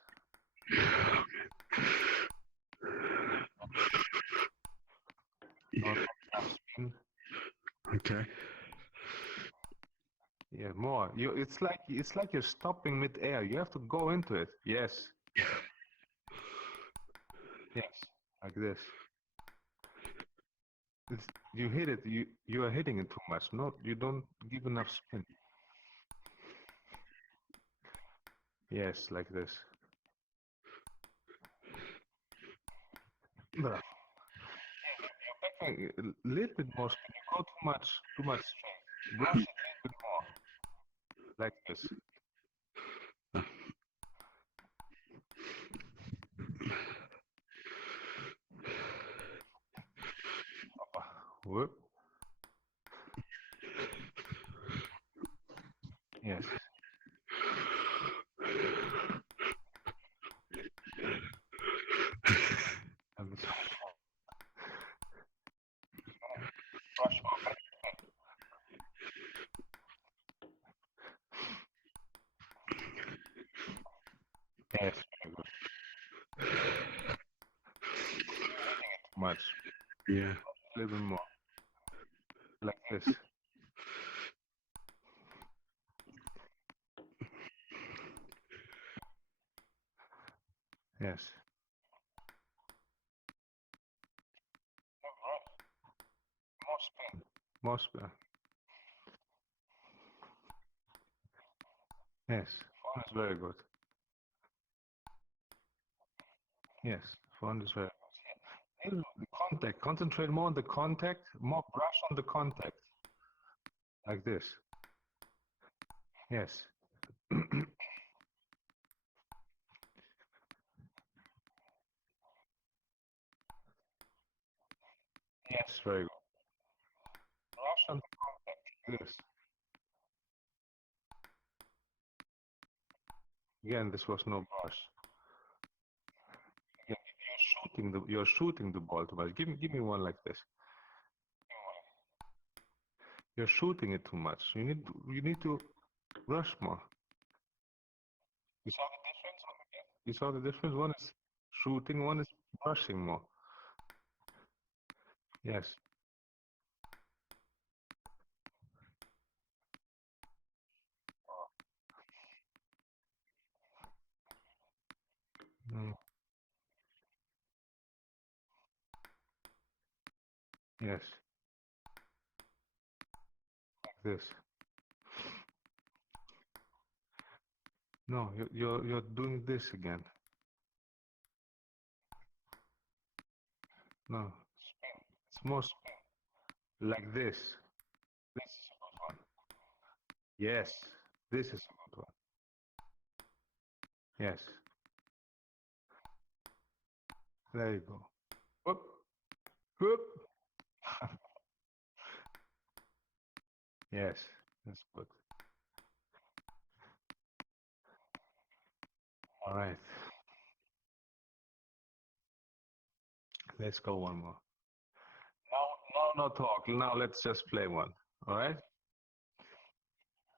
Okay. Yeah, more. It's like you're stopping mid-air. You have to go into it. Yes. Yes. Like this. You hit it. You are hitting it too much. No, you don't give enough spin. Yes, like this. Bravo. A little bit more spin. You go too much strength. Brush it a little bit more. Like this. Whoop. Yes. Brush over. Yes, very good. Too much. Yeah. A little bit more. Like this. Yes. More spin. More spin. Yes. Phone is very good. Yes. Phone is very good. The contact. Concentrate more on the contact. More brush on the contact. Like this. Yes. Yes, very good. Brush on the contact. Like this. Again, this was no brush. You're shooting the ball too much. Give me one like this. You're shooting it too much. You need to rush more. You saw the difference? You saw the difference? One is shooting, one is brushing more. Yes. Mm. Yes. Like this. No, you're doing this again. No. It's more like this. This is a good one. Yes. This is a good one. Yes. There you go. Whoop. Whoop. Yes. That's good. All right. Let's go one more. No, no talk. Now let's just play one. All right?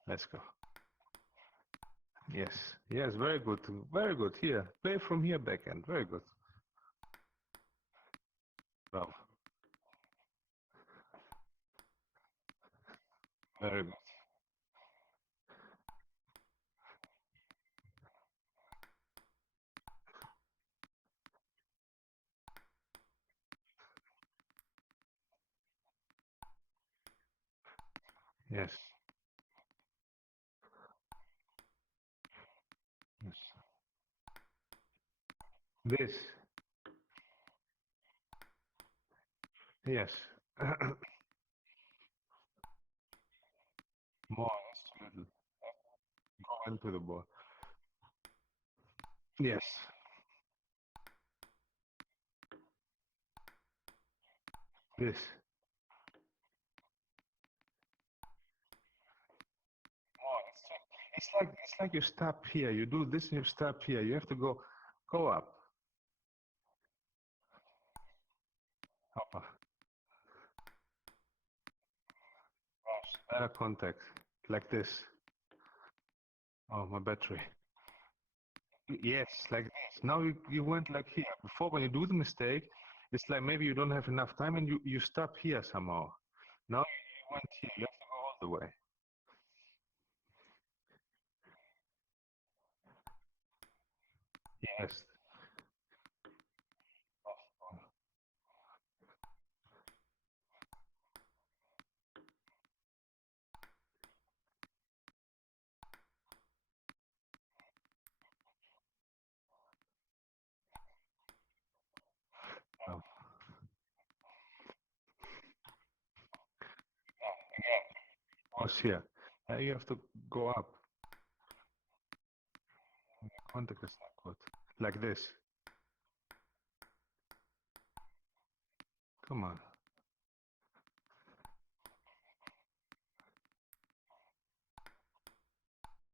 Let's go. Yes. Yes, very good. Very good. Here. Play from here, backhand. Very good. Bravo. Very good. Yes. Yes. This. Yes. More. That's too little. Go into the ball. Yes. This. It's like you stop here. You do this and you stop here. You have to go up. Hoppa. Better contact. Like this. Oh, my battery. Yes, like this. Now you went like here. Before, when you do the mistake, it's like maybe you don't have enough time and you stop here somehow. Now you went here. You have to go all the way. Yes. Oh, was here. You have to go up. Contact is not good. Like this. Come on.